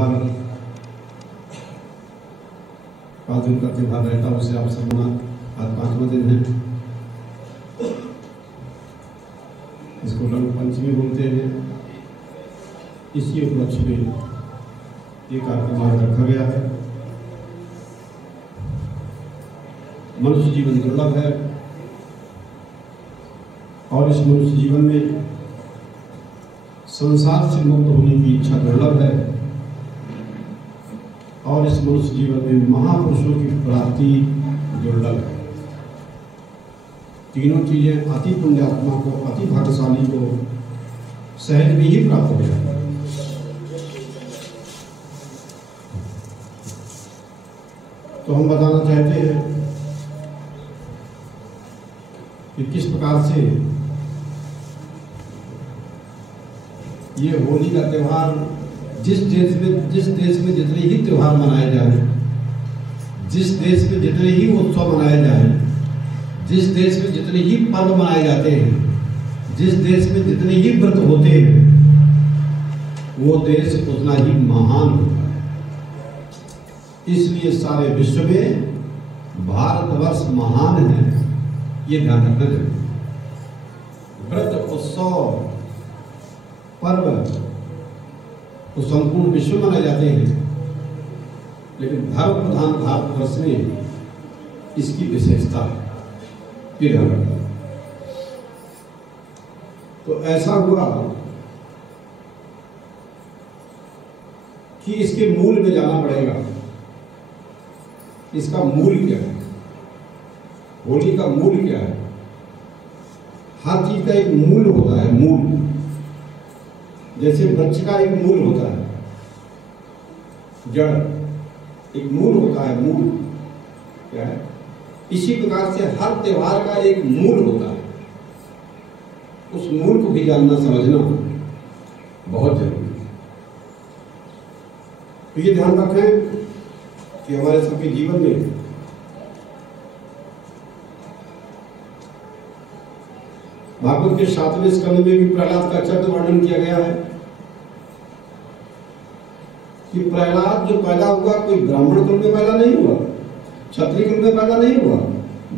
त्यौहार, 5 दिन का त्यौहार रहता है, उसे आप सब मना, आज 5वां दिन है। इसको रंग पंचमी बोलते हैं। इसी उपलक्ष्य में ये कार्यक्रम आज रखा गया है। मनुष्य जीवन दुर्लभ है और इस मनुष्य जीवन में संसार से मुक्त होने की इच्छा दुर्लभ है और इस मनुष्य जीवन में महापुरुषों की प्राप्ति दुर्लभ है। तीनों चीजें अति पुण्यात्मा को, अति भाग्यशाली को सहज में ही प्राप्त हो जाती है। तो हम बताना चाहते हैं कि किस प्रकार से ये होली का त्यौहार जिस देश में जितने ही त्यौहार मनाए जाए, जिस देश में जितने ही उत्सव मनाए जाए, जिस देश में जितने ही पर्व मनाए जाते हैं, जिस देश में जितने ही व्रत होते हैं, वो देश उतना ही महान होता है। इसलिए सारे विश्व में भारतवर्ष महान है, ये ध्यान रखना चाहिए। व्रत, उत्सव, पर्व तो संपूर्ण विश्व में मनाए जाते हैं, लेकिन धर्म प्रधान भारतवर्ष में इसकी विशेषता है, ये ध्यान रखना। तो ऐसा हुआ कि इसके मूल में जाना पड़ेगा। इसका मूल क्या है? होली का मूल क्या है? हर चीज का एक मूल होता है। मूल जैसे वृक्ष का एक मूल होता है, जड़ एक मूल होता है। मूल क्या है? इसी प्रकार से हर त्योहार का एक मूल होता है। उस मूल को भी जानना समझना बहुत जरूरी है। तो ये ध्यान रखें कि हमारे सबके जीवन में भागवत के 7वें स्कंद में भी प्रहलाद का चरित्र वर्णन किया गया है कि प्रहलाद जो पैदा हुआ कोई ब्राह्मण कुल में पैदा नहीं हुआ, क्षत्रिय कुल में पैदा नहीं हुआ,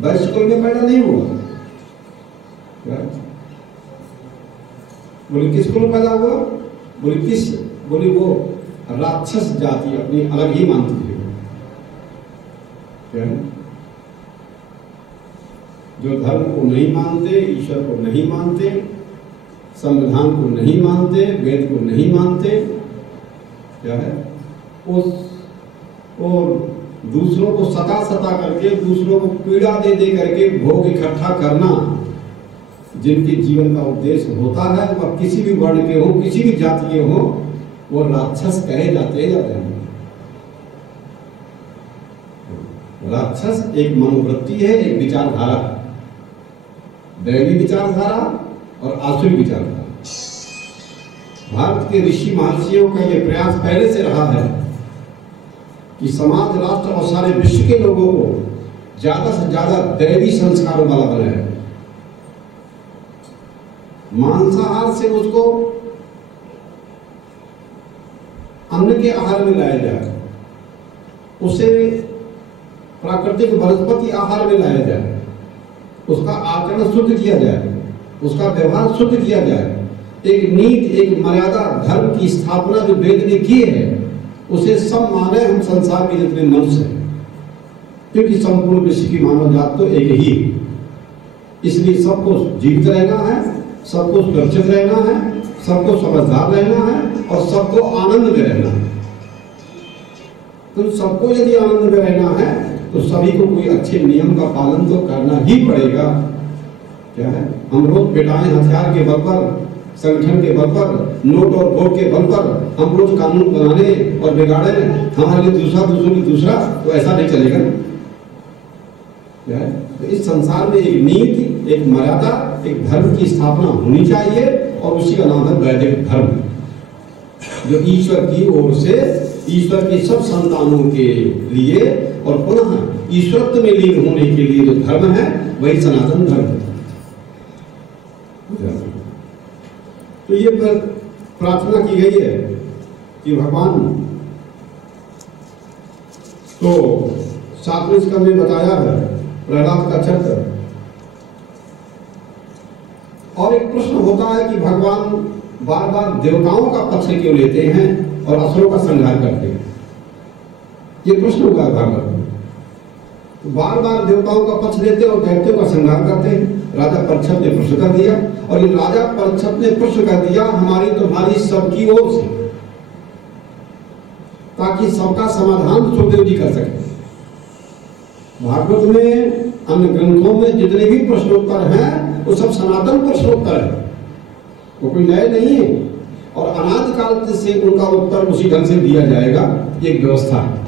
वैश्य कुल में पैदा नहीं हुआ। बोले किस कुल में पैदा हुआ? बोले वो राक्षस जाति अपनी अलग ही मानती है। क्या? जो धर्म को नहीं मानते, ईश्वर को नहीं मानते, संविधान को नहीं मानते, वेद को नहीं मानते, क्या है उस और दूसरों को सता करके, दूसरों को पीड़ा दे करके भोग इकट्ठा करना जिनके जीवन का उद्देश्य होता है, वह किसी भी वर्ण के हो, किसी भी जाति के हो, वो राक्षस कहे जाते हैं। राक्षस एक मनोवृत्ति है, एक विचारधारा, दैवी विचारधारा और आसुरी विचारधारा। भारत के ऋषि महर्षियों का यह प्रयास पहले से रहा है कि समाज, राष्ट्र और सारे विश्व के लोगों को ज्यादा से ज्यादा दैवी संस्कारों वाला बनाए। मांसाहार से उसको अन्न के आहार में लाया जाए, उसे प्राकृतिक वनस्पति आहार में लाया जाए, उसका आचरण शुद्ध किया जाए, उसका व्यवहार शुद्ध किया जाए। एक नीति, एक मर्यादा, धर्म की स्थापना जो वेद ने की है, उसे सब माने हम संसार के जितने मनुष्य हैं, क्योंकि संपूर्ण विश्व की मानव जात तो एक ही है। इसलिए सबको जीवित रहना है, सबको सुरक्षित रहना है, सबको समझदार रहना है और सबको आनंद में रहना है। तो सबको यदि आनंद में रहना है तो सभी को कोई अच्छे नियम का पालन तो करना ही पड़ेगा। क्या है? हम रोज बेटाएं हथियार के बल पर, संगठन के बल पर, नोट और वोट के बल पर हम रोज कानून बनाने और बिगाड़े, हमारे लिए दूसरा, दूसरों के दूसरा, तो ऐसा नहीं चलेगा। क्या है? तो इस संसार में एक नीति, एक मर्यादा, एक धर्म की स्थापना होनी चाहिए और उसी का नाम है वैदिक धर्म, जो ईश्वर की ओर से, ईश्वर की सब संतानों के लिए और पुनः ईश्वरत्व में लीन होने के लिए जो धर्म है वही सनातन धर्म है। तो ये प्रार्थना की गई है कि भगवान तो 7वें स्कंद में बताया है प्रहलाद का चरित्र। और एक प्रश्न होता है कि भगवान बार बार देवताओं का पक्ष क्यों लेते हैं और असुरों का संहार करते हैं। ये प्रश्न होगा भागवत में। तो बार बार देवताओं का पक्ष लेते और दैत्यों का संहार करते हैं। राजा परीक्षित ने प्रश्न कर दिया, और ये राजा परीक्षित ने प्रश्न कर दिया हमारी तुम्हारी सबकी ओर से, ताकि सबका समाधान सुखदेव जी कर सके। भागवत में अन्य ग्रंथों में जितने भी प्रश्नोत्तर हैं वो सब सनातन प्रश्नोत्तर है, वो कोई नए नहीं है, और अनादिकाल से उनका उत्तर उसी ढंग से दिया जाएगा, ये व्यवस्था है।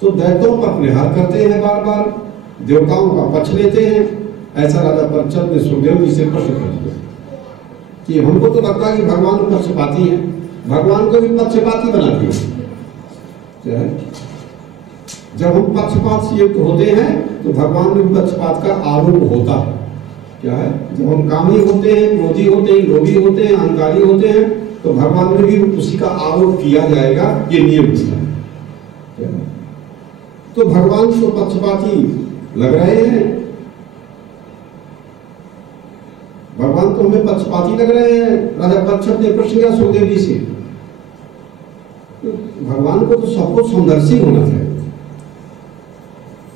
तो दैत्यों पर प्रहार करते हैं, बार बार देवताओं का पक्ष लेते हैं। ऐसा राजा परीक्षित ने सुखदेव जी से प्रश्न कर दिया कि हमको तो लगता है कि भगवान पक्षपाती है, भगवान को भी पक्षपाती बना दिया। जब हम पक्षपात से युक्त होते हैं तो भगवान में पक्षपात का आरोप होता है। क्या है? जब हम कामी होते हैं, क्रोधी होते हैं, लोभी होते हैं, अहंकारी होते हैं, तो भगवान में भी उसी का आरोप किया जाएगा, ये नियम है। तो भगवान तो पक्षपाती लग रहे हैं, भगवान तो हमें पक्षपाती लग रहे हैं। राजा परीक्षित ने प्रश्न किया सुखदेव जी से, भगवान को तो सबको समदर्शी होना चाहिए।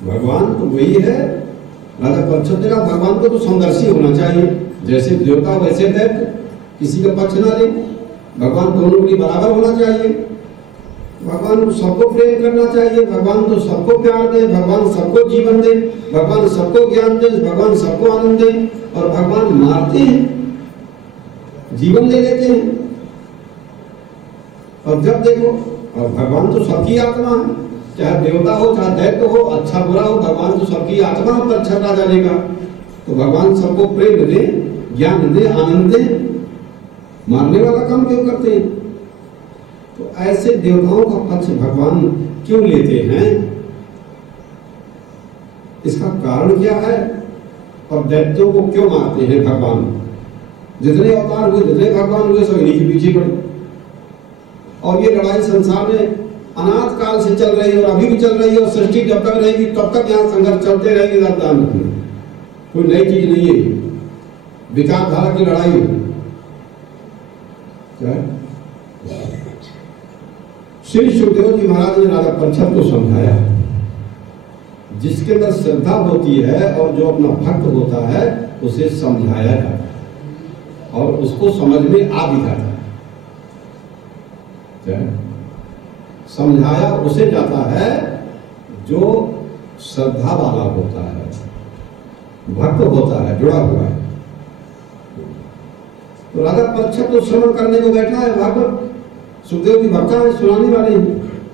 भगवान तो वही है, राजा परीक्षित ने कहा भगवान को तो समदर्शी होना चाहिए, जैसे देवता वैसे दैत्य, किसी का पक्ष ना ले। भगवान दोनों के बराबर होना चाहिए, भगवान को सबको प्रेम करना चाहिए, भगवान तो सबको प्यार दे, भगवान सबको जीवन दे, भगवान सबको ज्ञान दे, भगवान सबको आनंद दे। और भगवान मारते हैं, जीवन दे लेते हैं। और जब देखो, और भगवान तो सबकी आत्मा है, चाहे देवता हो चाहे दैत्य हो, अच्छा बुरा हो, भगवान तो सबकी आत्मा पर छटा जाएगा। तो भगवान सबको प्रेम दे, ज्ञान दे, आनंद दे, मारने वाला काम क्यों करते हैं? तो ऐसे देवताओं का पक्ष भगवान क्यों लेते हैं? इसका कारण क्या है? और दैत्यों को क्यों मारते हैं भगवान? जितने अवतार हुए, जितने भगवान हुए, सब इन्हीं के पीछे पड़े। और ये लड़ाई संसार में अनाथ काल से चल रही है और अभी भी चल रही है, और सृष्टि जब तक रहेगी तब तक यहाँ संघर्ष चलते रहेंगे। कोई नई चीज नहीं है, विचारधारा की लड़ाई है। श्री सुखदेव जी महाराज ने राजा परीक्षित को समझाया, जिसके अंदर श्रद्धा होती है और जो अपना भक्त होता है उसे समझाया जाता है और उसको समझ में आ भी जाता है। समझाया उसे जाता है जो श्रद्धा वाला होता है, भक्त होता है, जुड़ा हुआ है। तो राजा परीक्षित तो श्रवण करने को बैठा है, भागवत सुखदेव की भक्ता है, सुनाने वाले हैं,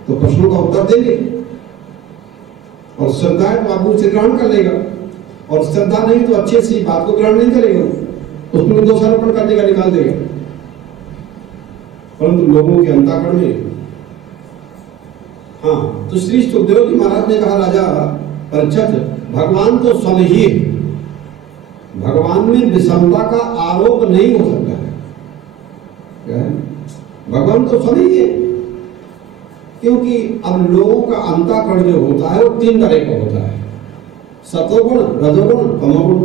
तो प्रश्नों का उत्तर देंगे। और श्रद्धा है तो आप उसे ग्रहण कर लेगा, और श्रद्धा नहीं तो अच्छे से बात को ग्रहण नहीं करेगा, उसमें दोषारोपण करने का निकाल देगा। परंतु लोगों के अंतःकरण में, हाँ, तो श्री सुखदेव जी महाराज ने कहा राजा परीक्षित, भगवान तो स्वयं ही है, भगवान में विषमता का आरोप नहीं हो सकता है। क्या है? भगवान तो स्वयं ही है, क्योंकि अब लोगों का अंतःकरण जो होता है वो 3 तरह का होता है, सतोगुण, रजोगुण, तमोगुण।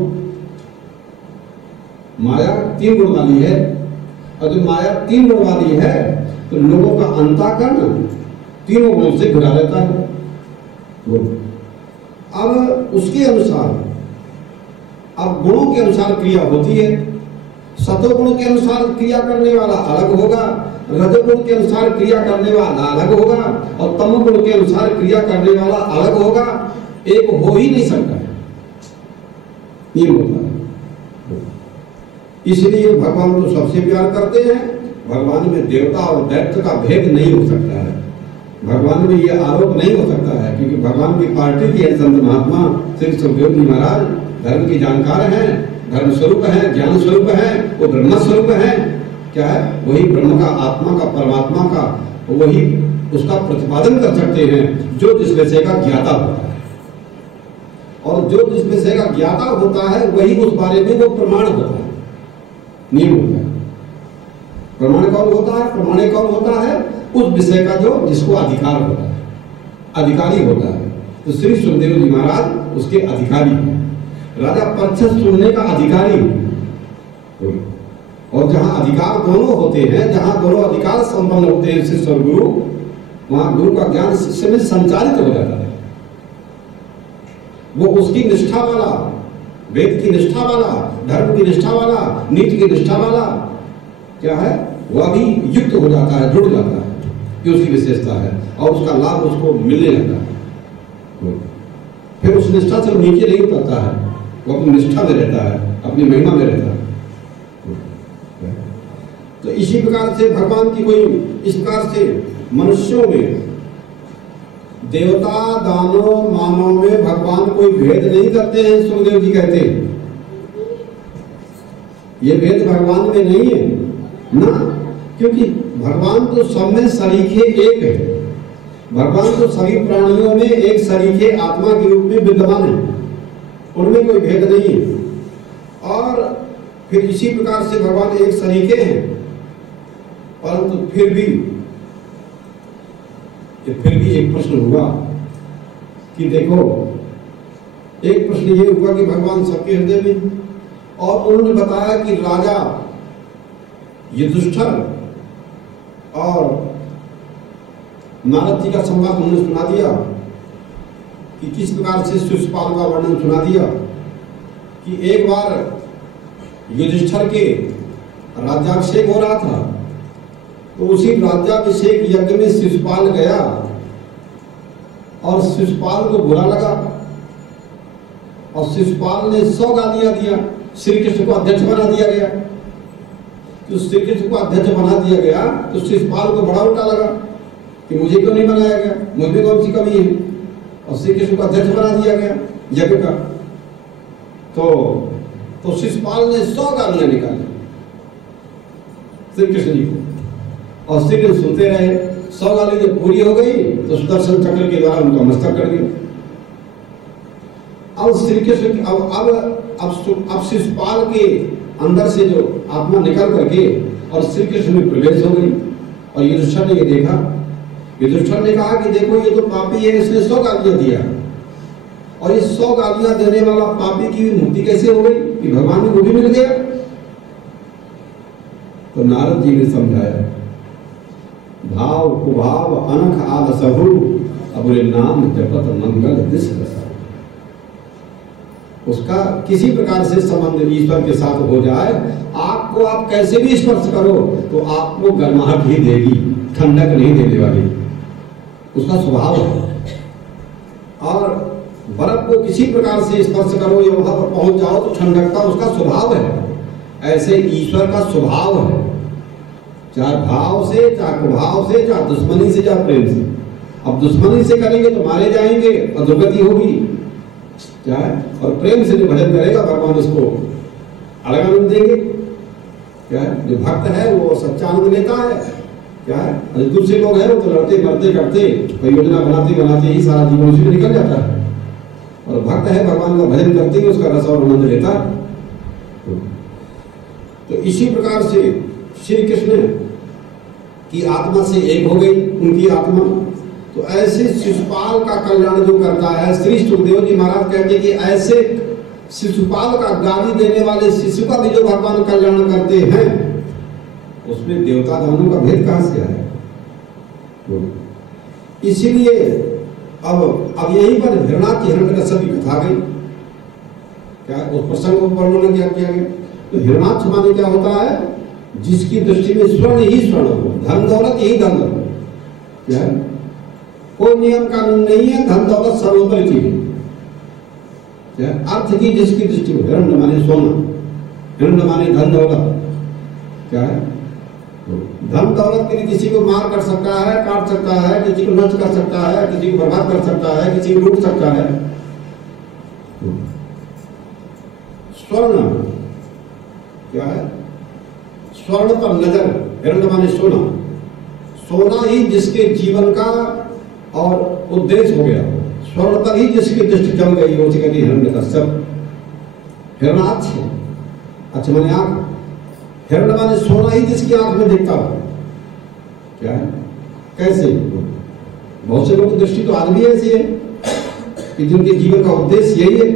माया 3 गुण वाली है, और जो माया 3 गुण वाली है तो लोगों का अंतःकरण तीनों गुणों से घिरा रहता है। अब उसके अनुसार, अब गुणों के अनुसार क्रिया होती है। सतोगुण के अनुसार क्रिया करने वाला अलग होगा, रजोगुण के अनुसार क्रिया करने वाला अलग होगा, और तमोगुण के अनुसार क्रिया करने वाला अलग होगा। एक हो ही नहीं सकता, ये होता है। इसलिए भगवान को सबसे प्यार करते हैं। भगवान में देवता और दैत्य का भेद नहीं हो सकता है, भगवान में ये आरोप नहीं हो सकता है, क्योंकि भगवान की पार्टी की है संत महात्मा श्री सुखदेव जी महाराज, धर्म की जानकार हैं, धर्म स्वरूप है, ज्ञान स्वरूप है, वो ब्रह्म स्वरूप है। क्या है? वही ब्रह्म का, आत्मा का, परमात्मा का, वही उसका प्रतिपादन कर सकते हैं जो जिस विषय का ज्ञाता होता है, और जो जिस विषय का ज्ञाता होता है वही उस बारे में वो प्रमाण होता है, नियम होता है। प्रमाण कौन होता है? प्रमाण कौन होता है? उस विषय का जो जिसको अधिकार होता है, अधिकारी होता है। तो श्री सुखदेव जी महाराज उसके अधिकारी हैं। राजा परीक्षित सुनने का अधिकारी, और जहां अधिकार दोनों होते हैं, जहां दोनों अधिकार संपन्न होते हैं शिष्य और गुरु, वहां गुरु का ज्ञान शिष्य में संचालित हो जाता है। वो उसकी निष्ठा वाला, वेद की निष्ठा वाला, धर्म की निष्ठा वाला, नीति की निष्ठा वाला क्या है, वह भी युक्त हो जाता है, जुड़ जाता है कि उसकी विशेषता है और उसका लाभ उसको मिलने लगता है। फिर उस निष्ठा से नीचे नहीं उतरता है, वो अपनी निष्ठा में रहता है, अपनी महिमा में रहता है। तो इसी प्रकार से भगवान की कोई, इस प्रकार से मनुष्यों में, देवता दानव मानव में भगवान कोई भेद नहीं करते हैं। सुखदेव जी कहते हैं ये भेद भगवान में नहीं है ना, क्योंकि भगवान तो सब में सरीखे एक है। भगवान तो सभी प्राणियों में एक सरीखे आत्मा के रूप में विद्यमान है, उनमें कोई भेद नहीं है। और फिर इसी प्रकार से भगवान एक सरीखे हैं, परंतु फिर भी एक प्रश्न हुआ कि देखो, एक प्रश्न ये हुआ कि भगवान सबके हृदय में, और उन्होंने बताया कि राजा युधिष्ठिर और नारद जी का संवाद उन्होंने सुना दिया कि किस प्रकार से शिशुपाल का वर्णन सुना दिया कि एक बार युधिष्ठिर के राज्याभिषेक हो रहा था, तो उसी राज्याभिषेक यज्ञ में शिशुपाल गया और शिशुपाल को बुरा लगा और शिशुपाल ने 100 गालियां दिया। श्री कृष्ण को अध्यक्ष बना दिया गया। तो श्री कृष्ण को अध्यक्ष बना दिया गया तो शिशुपाल को बड़ा उल्टा लगा कि मुझे क्यों नहीं बनाया गया, मुझ में कौन सी कमी है, और श्री कृष्ण को अध्यक्ष बना दिया गया यज्ञ का। तो शिशुपाल ने 100 गालियां निकाली श्री कृष्ण जी को, और श्री कृष्ण सुनते रहे। 100 गाली जब पूरी हो गई तो सुदर्शन चक्र के द्वारा उनका मस्तक कट गया। अब श्री कृष्ण अब शिशुपाल के अंदर से जो आत्मा निकल करके और श्री कृष्ण में प्रवेश हो गई। और युधिष्ठिर ने ये देखा, युधिष्ठिर ने कहा कि देखो ये तो पापी है, इसने 100 गालियां दिया, और ये 100 गालियां देने वाला पापी की मुक्ति कैसे हो गई कि भगवान में वो भी मिल गया। तो नारद जी ने समझाया, भाव कुभाव अनख आलसहु अबुरे नाम जपत मंगल दिस रसा। उसका किसी प्रकार से संबंध ईश्वर के साथ हो जाए, आग को आप कैसे भी स्पर्श करो तो आपको गर्माहट ही देगी, ठंडक नहीं देने वाली, उसका स्वभाव है। और बर्फ को किसी प्रकार से स्पर्श करो या वहां पर पहुंच जाओ तो ठंडक का उसका स्वभाव है। ऐसे ईश्वर का स्वभाव है, चाहे भाव से, चाहे कुभाव से, चाहे दुश्मनी से, चाहे प्रेम से। अब दुश्मनी से करेंगे तो मारे जाएंगे और दुर्गति होगी, क्या है, और प्रेम से जो भजन करेगा भगवान उसको अलग आनंद देंगे। क्या है, जो भक्त है वो सच्चा आनंद लेता है। क्या है, और दूसरे लोग हैं वो तो लड़ते मरते करते परियोजना बनाते बनाते ही सारा जीवन उसी में निकल जाता है, और भक्त है भगवान का भजन करते ही उसका रस और आनंद लेता है। तो इसी प्रकार से श्री कृष्ण की आत्मा से एक हो गई उनकी आत्मा। तो ऐसे शिशुपाल का कल्याण जो करता है, श्री सुखदेव जी महाराज कहते हैं कि ऐसे शिशुपाल का गाली देने वाले शिशु का भी जो भगवान कल्याण करते हैं, उसमें देवता दानों का भेद कहां से आया। इसीलिए अब यहीं पर हिरणाक्ष हिरण्यकश्यप की कथा गई। क्या उस प्रसंग को वर्णन किया गया। तो हिरणाक्ष माने क्या होता है, जिसकी दृष्टि में स्वर्ण ही स्वर्ण हो, धन दौलत यही धन दौलत। क्या कोई नियम कानून नहीं है, धन दौलत सर्वोपरि चीज है। अर्थ की जिसकी दृष्टि में, हिरण्य माने सोना, हिरण्य माने धन दौलत। क्या है, धन दौलत के लिए किसी को मार कर सकता है, काट सकता है, किसी को नष्ट कर सकता है, किसी को बर्बाद कर सकता है, किसी को लूट सकता है। स्वर्ण क्या है, स्वर्ण पर नजर, हिरण्य माने सोना, सोना ही जिसके जीवन का और उद्देश्य हो गया, स्वर्ण पर ही जिसकी दृष्टि जम गई, वो कहती हिरण्यकश्यप। हिरणाक्ष, अच्छा माने आंख, हिरण्य माने सोना ही जिसकी आंख में दिखता हो। क्या है, कैसे? बहुत से लोगों की दृष्टि तो आज भी ऐसी है कि जिनके जीवन का उद्देश्य यही है,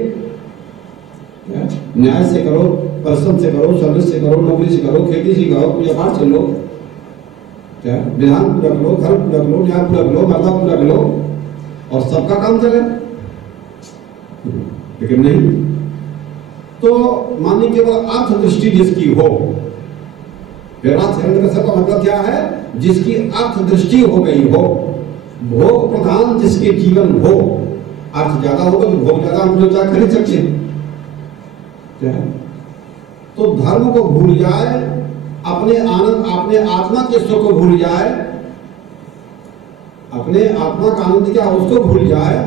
न्याय से करो, परिश्रम से करो, सर्विस से करो, नौकरी से करो, खेती से करो, पूजा पाठ से लो, क्या विधान पूरा करो, धर्म पूरा करो, न्याय पूरा करो, मर्दा पूरा करो और सबका काम चले। लेकिन नहीं, तो मानिए केवल अर्थ दृष्टि जिसकी हो, विराट हिरण्यकश्यप का मतलब क्या है? जिसकी अर्थ दृष्टि हो गई हो, भोग प्रधान जिसके जीवन हो, अर्थ ज्यादा होगा तो भोग ज्यादा हम लोग खरीद सकते हैं, क्या है? तो धर्म को भूल जाए, अपने आनंद, अपने आत्मा के सुख को भूल जाए, अपने आत्मा का आनंद क्या उसको भूल जाए,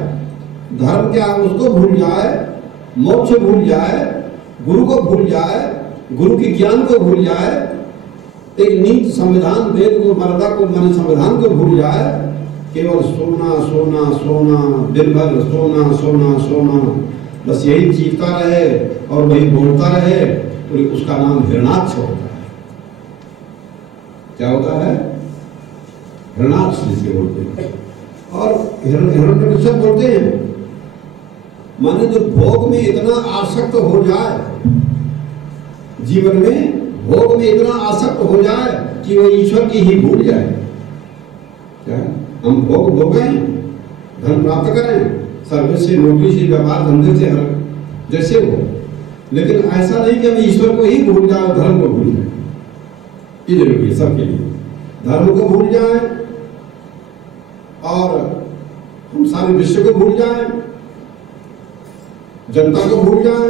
धर्म क्या उसको भूल जाए, मोक्ष भूल जाए, गुरु को भूल जाए, गुरु के ज्ञान को भूल जाए, एक नीति संविधान वेद को, मर्यादा को, माने संविधान को भूल जाए, केवल सोना सोना सोना, दिन भर सोना सोना सोना, बस यही चीखता रहे और वही बोलता रहे, तो उसका नाम हिरणाक्ष होता है। क्या होता है? हिरणाक्ष जिसे बोलते हैं। और हिरण्यकश्यप बोलते हैं, माने जो भोग में इतना आसक्त हो जाए, जीवन में भोग में इतना आसक्त हो जाए कि वो ईश्वर की ही भूल जाए। क्या हम भोग भोगें, धन प्राप्त करें, सर्विस से, नौकरी से, व्यापार धंधे से, हर जैसे हो, लेकिन ऐसा नहीं कि हम ईश्वर को ही भूल जाए और धर्म को भूल जाए। ये जरूरी है सबके लिए, धर्म को भूल जाए और हम सारे विश्व को भूल जाए, जनता को भूल जाए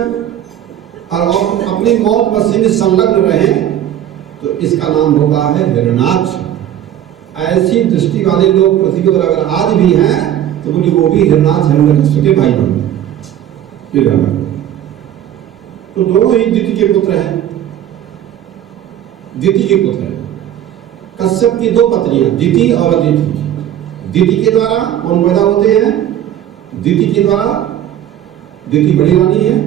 और अपनी मौत मसीह में संलग्न रहे, तो इसका नाम होता है हिरणाक्ष। ऐसी दृष्टि वाले लोग पृथ्वी पर अगर आज भी हैं तो बोलिए वो भी हिरणाक्ष हिरण्यकश्यप के भाई बनते। तो दोनों ही दिति के पुत्र हैं, दिति के पुत्र हैं। कश्यप की दो पत्नियां, दिति और अदिति। दिति के द्वारा कौन पैदा होते हैं? दिति के द्वारा, दिति बड़ी रानी है,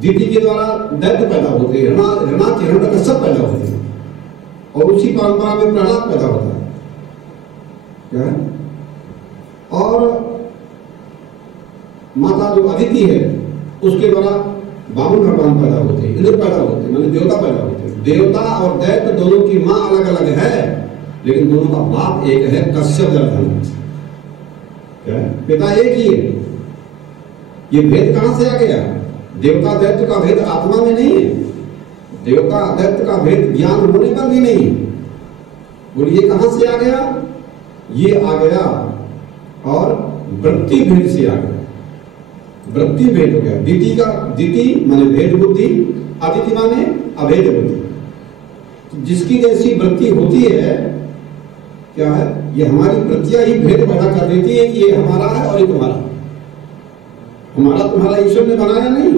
दिति के द्वारा दैत्य पैदा होते हैं, हिरणाक्ष हिरण्यकश्यप पैदा होते हैं, और उसी परंपरा में प्रहलाद पैदा होता है। क्या है? और माता जो अदिति है उसके द्वारा वामन भगवान पैदा होते हैं, इंद्र पैदा होते हैं, माने देवता पैदा होते हैं। देवता और दैत्य दोनों की माँ अलग अलग है, लेकिन दोनों का बाप एक है, कश्यप जरधन। क्या है? पिता एक ही है। ये भेद कहां से आ गया? देवता दैत्य का भेद आत्मा में नहीं है, देवता दैत्य का भेद ज्ञान होने पर भी नहीं। बोलिए कहां से आ गया? ये आ गया और वृत्ति भेद से आ गया, वृत्ति भेद हो गया। दिति माने भेद बुद्धि, अदिति माने अभेद बुद्धि। तो जिसकी जैसी वृत्ति होती है, क्या है? ये हमारी वृत्तियां ही भेद पैदा कर देती है कि ये हमारा है और ये तुम्हारा। हमारा तुम्हारा ईश्वर ने बनाया नहीं।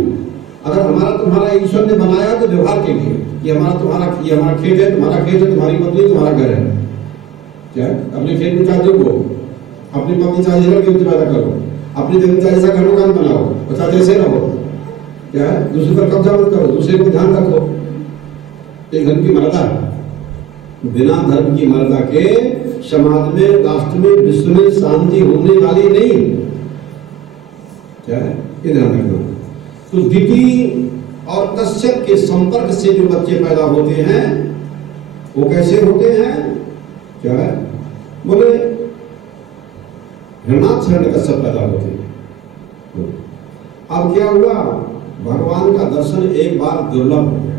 अगर हमारा तुम्हारा ईश्वर ने बनाया तो व्यवहार के लिए, ये हमारा तुम्हारा, ये हमारा खेत है, तुम्हारा खेत है, तुम्हारी पत्नी तुम्हारा घर है। क्या है? अपने खेत में चाहे देखो, अपनी पत्नी चाहे जगह के पैदा करो, अपनी जगह चाहे ऐसा घर मकान बनाओ, अच्छा जैसे रहो। क्या है? दूसरे पर कब्जा मत करो, दूसरे को ध्यान रखो। ये धर्म की मर्यादा है। बिना धर्म की मर्यादा के समाज में, राष्ट्र में, विश्व में शांति होने वाली नहीं। क्या है? ये ध्यान रखना। तो दिति और कश्यप के संपर्क से जो बच्चे पैदा होते हैं वो कैसे होते हैं? क्या है? बोले हिरणाक्ष हिरण्यकश्यप पैदा होते हैं। अब क्या हुआ? भगवान का दर्शन एक बार दुर्लभ हो गया।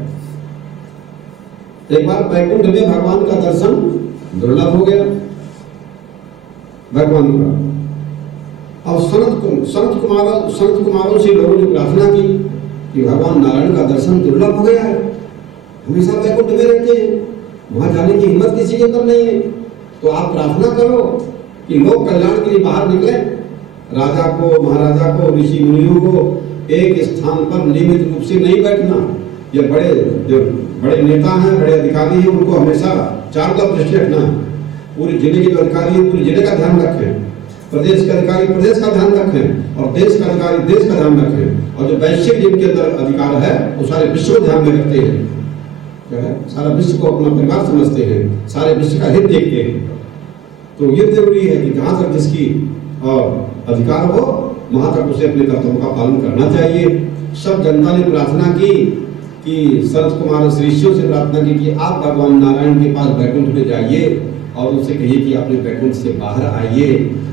एक बार वैकुंठ में भगवान का दर्शन दुर्लभ हो गया भगवान का। अब संत कुमारों से लोगों ने प्रार्थना की कि भगवान नारायण का दर्शन दुर्लभ हो गया है, हमेशा वैकुंठ में रहते हैं, वहां जाने की हिम्मत किसी के अंदर नहीं है, तो आप प्रार्थना करो कि लोक कल्याण के लिए बाहर निकले, राजा को, महाराजा को, ऋषि मुनियों को एक स्थान पर नियमित रूप से नहीं बैठना। ये जो बड़े नेता हैं, बड़े अधिकारी हैं, उनको हमेशा चारों तरफ दृष्टि रखना है। पूरे जिले के अधिकारी हैं, पूरे जिले का ध्यान रखें, प्रदेश के अधिकारी प्रदेश का ध्यान रखें, और देश का अधिकारी देश का ध्यान रखें, और जो वैश्विक जिनके अंदर अधिकार है वो सारे विश्व को ध्यान में रखते हैं। क्या है? सारा विश्व को अपना परिवार समझते हैं, सारे विश्व का हित देखते हैं। तो ये जरूरी है कि जहाँ तक जिसकी अधिकार हो वहाँ तक उसे अपने कर्तव्य का पालन करना चाहिए। सब जनता ने प्रार्थना की कि शरद कुमार ऋषियों से प्रार्थना की कि आप भगवान नारायण के पास बैकुंठ में जाइए और उनसे कहिए कि अपने बैकुंठ से बाहर आइए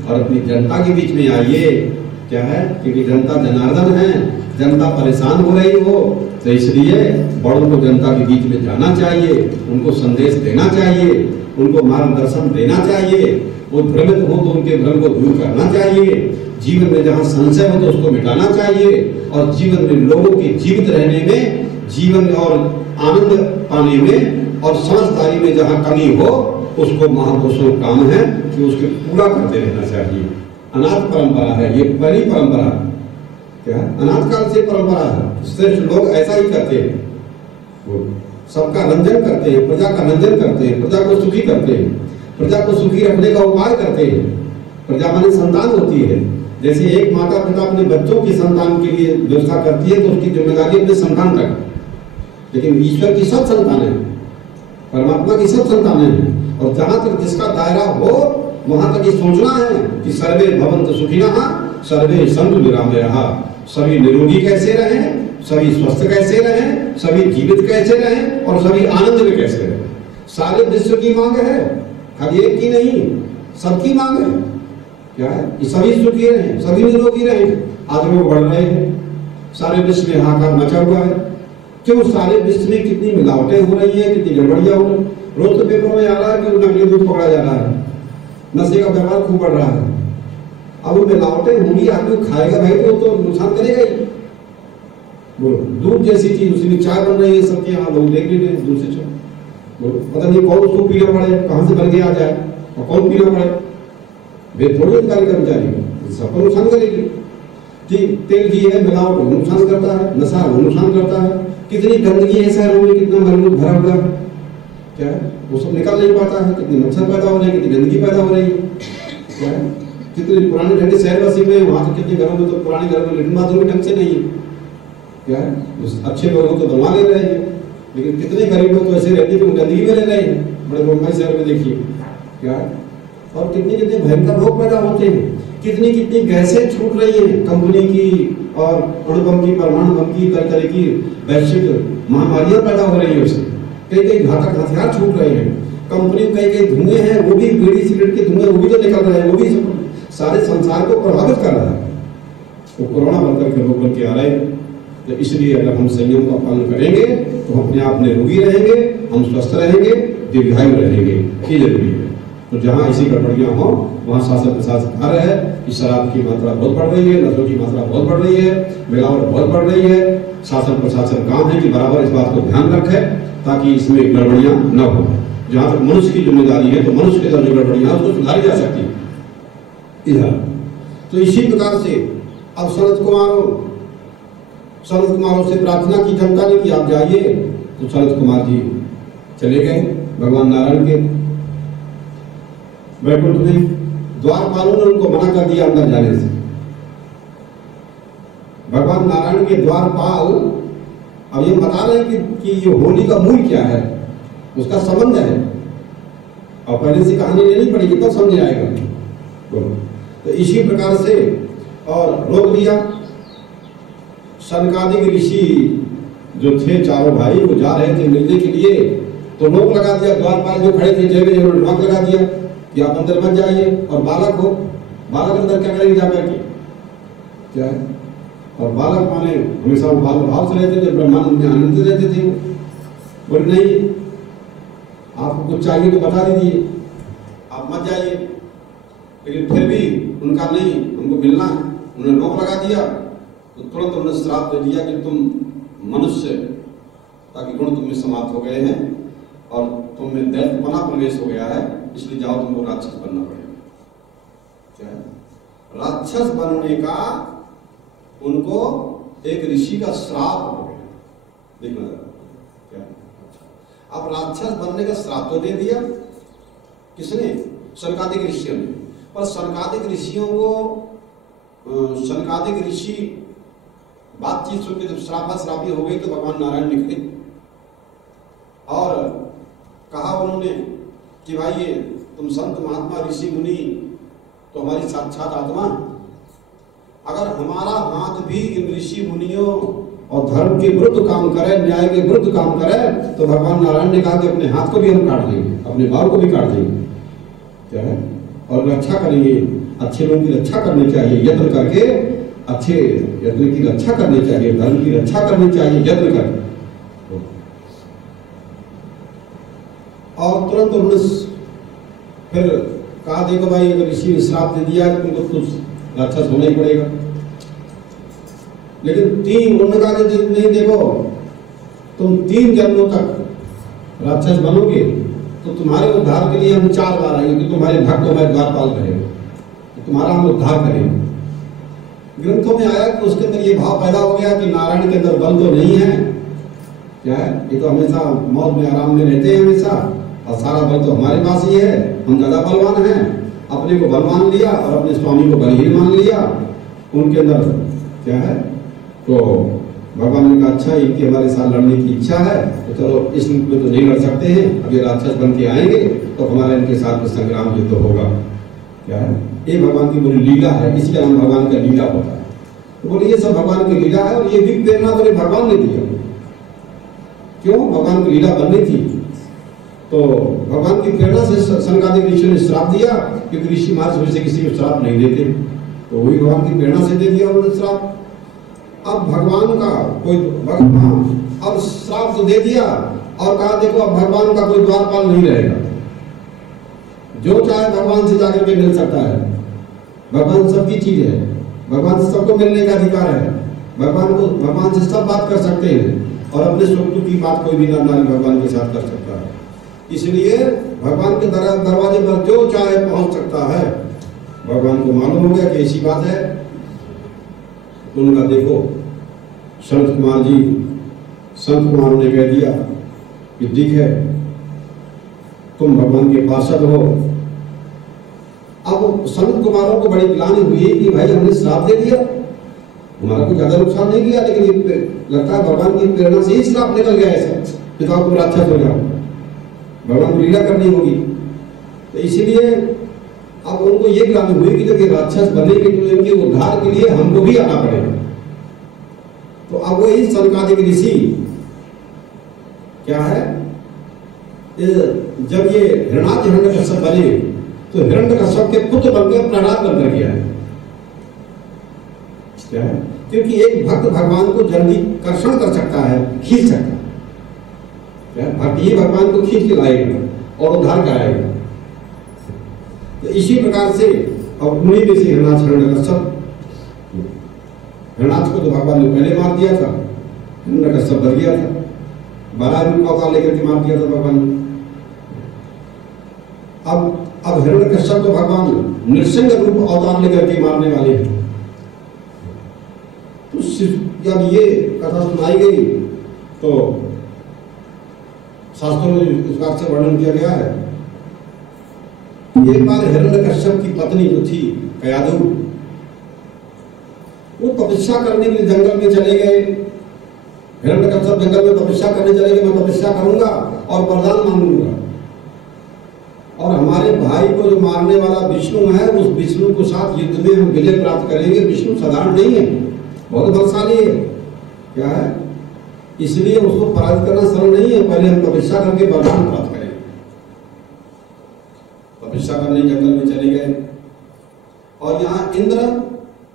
और अपनी जनता के बीच में आइए। क्या है, क्योंकि जनता जनार्दन है, जनता परेशान हो रही हो, तो इसलिए बड़ों को जनता के बीच में जाना चाहिए, उनको संदेश देना चाहिए, उनको मार्गदर्शन देना चाहिए। वो भ्रमित हो तो उनके भ्रम को दूर करना चाहिए। जीवन में जहाँ संशय हो तो उसको मिटाना चाहिए और जीवन में लोगों के जीवित रहने में, जीवन और आनंद पाने में और समझदारी में जहाँ कमी हो उसको महापुरुषों का काम है कि उसके पूरा करते रहना चाहिए। अनाथ परंपरा है ये, पहली परंपरा क्या है, अनाथ काल से परंपरा है। श्रेष्ठ लोग ऐसा ही करते हैं, वो सबका रंजन करते हैं, प्रजा का रंजन करते हैं, प्रजा को सुखी करते हैं, प्रजा को सुखी रखने का उपाय करते हैं। प्रजा माने संतान होती है। जैसे एक माता पिता अपने बच्चों की संतान के लिए व्यवस्था करती है तो उसकी जिम्मेदारी अपने संतान तक, लेकिन ईश्वर की सब संतानें, परमात्मा की सब संतानें हैं और जहां तक जिसका दायरा हो वहां तक ये सोचना है कि सर्वे भवन्तु सुखिनः सर्वे सन्तु निरामयाः। सभी निरोगी कैसे रहें, सभी स्वस्थ कैसे रहें, सभी जीवित कैसे रहें और सभी आनंद में कैसे रहें। सारे विश्व की मांग है, खाली एक की नहीं, सबकी मांग है। क्या है कि सभी सुखी रहें, सभी निरोगी रहें। आज लोग बढ़ रहे हैं, सारे विश्व में हाहाकार मचा हुआ है। क्यों? सारे विश्व में कितनी मिलावटें हो रही है, कितनी गड़बड़ियां हो रही। रोज तो पेपर में आ रहा है कि नकली दूध पकड़ा जा रहा है, नशे का व्यवहार खूब बढ़ रहा है। अब वो मिलावटें होंगी, आदमी खाएगा भाई तो नुकसान करेगा ही। बोलो, दूध जैसी चीज उसी में चाय बन रही है सबके यहाँ, लोग देख भी रहे हैं दूध से चाय। बोलो, पता नहीं कौन उसको पीना पड़े, कहाँ से भर के आ जाए और कौन पीना पड़े। वे थोड़ी अधिकारी कर्मचारी, सबको नुकसान करेगी। ठीक, तेल घी है मिलावट, वो नुकसान करता है, नशा वो नुकसान करता है। कितनी गंदगी है शहरों में, कितना मलमूत्र भरा हुआ है। क्या है, वो सब निकल नहीं पाता है। कितनी मच्छर पैदा हो रहे हैं, कितनी गंदगी पैदा हो रही है। क्या है, कितने पुराने ढंग शहर बसी में, वहाँ तो कितने घरों में तो पुराने घरों में लेकिन बाथरूम ढंग से नहीं है। क्या है, अच्छे लोगों तो बनवा ले रहे हैं, लेकिन कितने गरीब लोग तो ऐसे रहते हैं कि गंदगी में रह रहे हैं। बड़े मुंबई शहर में देखिए क्या है, और कितने कितने भयंकर रोग पैदा होते हैं, कितनी कितनी गैसें छूट रही हैं कंपनी की और अणुबम की, परमाणु बम की, तरह तरह की वैश्विक महामारियां पैदा हो रही है उससे। कई कई घातक हथियार छूट रहे हैं। कंपनी कई कई धुएं हैं, वो भी बीड़ी सिगरेट के धुएं वो भी तो निकल रहे हैं, वो भी सारे संसार को प्रभावित कर रहा है। वो कोरोना बनकर के लोग बन के आ रहे हैं। तो इसलिए अगर हम संयम का पालन करेंगे तो हम अपने आप निरोगी रहेंगे, हम स्वस्थ रहेंगे, दीर्घायु रहेंगे, ये जरूरी है। तो जहाँ ऐसी गड़बड़ियाँ हो वहाँ शासन प्रशासन कार्य है कि शराब की मात्रा बहुत बढ़ रही है, नशों की मात्रा बहुत बढ़ रही है, मिलावट बहुत बढ़ रही है। शासन प्रशासन काम है कि बराबर इस बात को ध्यान रखे ताकि इसमें गड़बड़ियाँ न हो। जहाँ तक मनुष्य की जिम्मेदारी है तो मनुष्य के जो गड़बड़ियाँ उसको सुधारी जा सकती है। तो इसी प्रकार से अब शरद कुमारों से प्रार्थना की जनता ने कि आप जाइए, तो शरद कुमार जी चले गए भगवान नारायण के वैकुंठ में। द्वारपालों ने उनको मना कर दिया अंदर जाने से। भगवान नारायण के द्वारपाल अब ये बता रहे हैं कि ये होली का मूल क्या है, उसका संबंध है, और पहले से कहानी लेनी पड़ेगी तब समझ आएगा। तो इसी प्रकार से और रोक दिया। सनकादिक ऋषि जो थे चारों भाई वो जा रहे थे मिलने के लिए, तो नोक लगा दिया। द्वारपाल जो खड़े थे जगह जगह नोक लगा दिया कि आप अंदर मत जाइए। और बालक हो, बालक अंदर क्या करेंगे जाकर के, क्या है। और बालक माने हमेशा वो बाल भाव से रहते थे, ब्रह्मानंद में आनंदित रहते थे। बोले नहीं, आपको कुछ चाहिए तो बता दीजिए, आप मत जाइए। लेकिन फिर भी उनका नहीं, हमको मिलना है। उन्होंने नोक लगा दिया तो तुरंत उन्होंने श्राप दे दिया कि तुम मनुष्य ताकि गुण तुम में समाप्त हो गए हैं और तुम में दैत्यपना प्रवेश हो गया है, इसलिए जाओ तुमको राक्षस बनना पड़ेगा। क्या है, राक्षस बनने का उनको एक ऋषि का श्राप हो गया। देखना क्या, अब राक्षस बनने का श्राप तो दे दिया किसने, सनकादिक ऋषियों ने। पर सनकादिक ऋषियों को सनकादिक ऋषि बातचीत सुन के जब श्रापी हो गई तो भगवान नारायण निकले और कहा उन्होंने कि भाई ये तुम संत महात्मा ऋषि मुनि तो हमारी साक्षात आत्मा। अगर हमारा हाथ भी इन ऋषि मुनियों और धर्म के विरुद्ध काम करे, न्याय के विरुद्ध काम करे, तो भगवान नारायण ने कहा कि अपने हाथ को भी हम काट देंगे, अपने बाल को भी काट देंगे, क्या है, और रक्षा करेंगे। अच्छे लोगों की रक्षा करनी चाहिए, यत्न करके अच्छे यत्न की रक्षा करनी चाहिए, धर्म की रक्षा करनी चाहिए यत्न करके। और तुरंत उन्होंने फिर कहा, देखो भाई, अगर ऋषि ने श्राप दे दिया तो तुमको कुछ राक्षस होना ही पड़ेगा। लेकिन उन्होंने कहा कि नहीं, देखो तुम 3 जन्मों तक राक्षस बनोगे तो तुम्हारे उद्धार के लिए हम 4 बार आएंगे, कि तुम्हारे भक्त हमारे द्वारपाल रहेंगे, तो तुम्हारा हम उद्धार करेंगे। ग्रंथों में आया कि उसके अंदर ये भाव पैदा हो गया कि नारायण के अंदर बल तो नहीं है, क्या है, ये तो हमेशा मौज में आराम में रहते हैं हमेशा, और सारा बल तो हमारे पास ही है, हम ज्यादा बलवान हैं। अपने को बल मान लिया और अपने स्वामी को बलहीन मान लिया। उनके अंदर क्या है, तो भगवान ने कहा अच्छा, इनकी हमारे साथ लड़ने की इच्छा है, तो चलो इस रूप में तो नहीं लड़ सकते हैं, अब ये राक्षस बन के आएंगे तो हमारा इनके साथ में संग्राम युद्ध होगा। क्या है, ये भगवान की पूरी लीला है, इसके नाम भगवान का लीला होता है। तो बोले ये सब भगवान की लीला है, और ये भी प्रेरणा बोले भगवान ने दिया। क्यों? भगवान की लीला बननी थी, तो भगवान की प्रेरणा से सनकादिक ऋषि ने श्राप दिया, क्योंकि ऋषि महाराज से किसी को श्राप नहीं देते, तो वही भगवान की प्रेरणा से दे दिया उन्होंने श्राप। अब भगवान का कोई अब श्राप तो दे दिया और कहा देखो अब भगवान का कोई द्वारपाल नहीं रहेगा, जो चाहे भगवान से जाकर के मिल सकता है। भगवान सबकी चीज है, भगवान से सबको मिलने का अधिकार है, भगवान से सब बात कर सकते हैं, और अपने स्वरूप की बात कोई भी नारी भगवान के साथ कर सकता है। इसलिए भगवान के दरवाजे पर जो चाहे पहुंच सकता है। भगवान को मालूम हो गया कि ऐसी बात है, तो उनका देखो संत कुमार ने कह दिया कि ठीक है, तुम भगवान के पार्षद हो। अब संत कुमारों को बड़ी ग्लानि हुई कि भाई हमने श्राप दे दिया, हमारा कोई ज्यादा नुकसान नहीं किया, लेकिन लगता है भगवान की प्रेरणा से ही श्राप निकल गया ऐसा, पिता को राक्षस हो जाओ, भगवान को लीला करनी होगी। तो इसीलिए अब उनको ये ग्लानि हुई कि जब ये राक्षस बनेंगे तो इनके उद्धार के लिए हमको भी आना पड़ेगा। तो अब वही सनकादिक ऋषि क्या है, जब ये हिरण्यकश्यप बने तो हिरण्यकश्यप के पुत्र बनकर प्रहलाद बनकर गया है। क्या है, क्योंकि एक भक्त भगवान को जल्दी कर्षण कर सकता है, खींच सकता है। क्या भक्त ही भगवान को खींच के लाएगा और उद्धार कराएगा। तो इसी प्रकार से अब उन्हीं में से हिरण्यकश्यप, हिरण्याक्ष को तो भगवान ने पहले मार दिया था, हिरण्यकश्यप डर गया था, 12 रूप का अवतार लेकर के मार दिया था भगवान ने। अब हिरण्यकश्यप को भगवान नृसिंह रूप अवतार लेकर के मारने वाले हैं। तो जब ये कथा सुनाई गई तो शास्त्रों में इस बात से वर्णन किया गया है। एक बार हिरण्यकश्यप की पत्नी जो थी कयाधु, वो तपस्या करने के लिए जंगल में चले गए। हिरण्यकश्यप जंगल में तपस्या करने चले गए, मैं तपस्या करूंगा और वरदान मांगूंगा, और हमारे भाई को जो मारने वाला विष्णु है, उस विष्णु के साथ युद्ध में हम विजय प्राप्त करेंगे। विष्णु साधारण नहीं है, बहुत बलशाली है। क्या है, इसलिए उसको पराजित करना सरल नहीं है, पहले हम तपस्या करके वरदान प्राप्त करेंगे। तपस्या करने जंगल में चले गए, और यहाँ इंद्र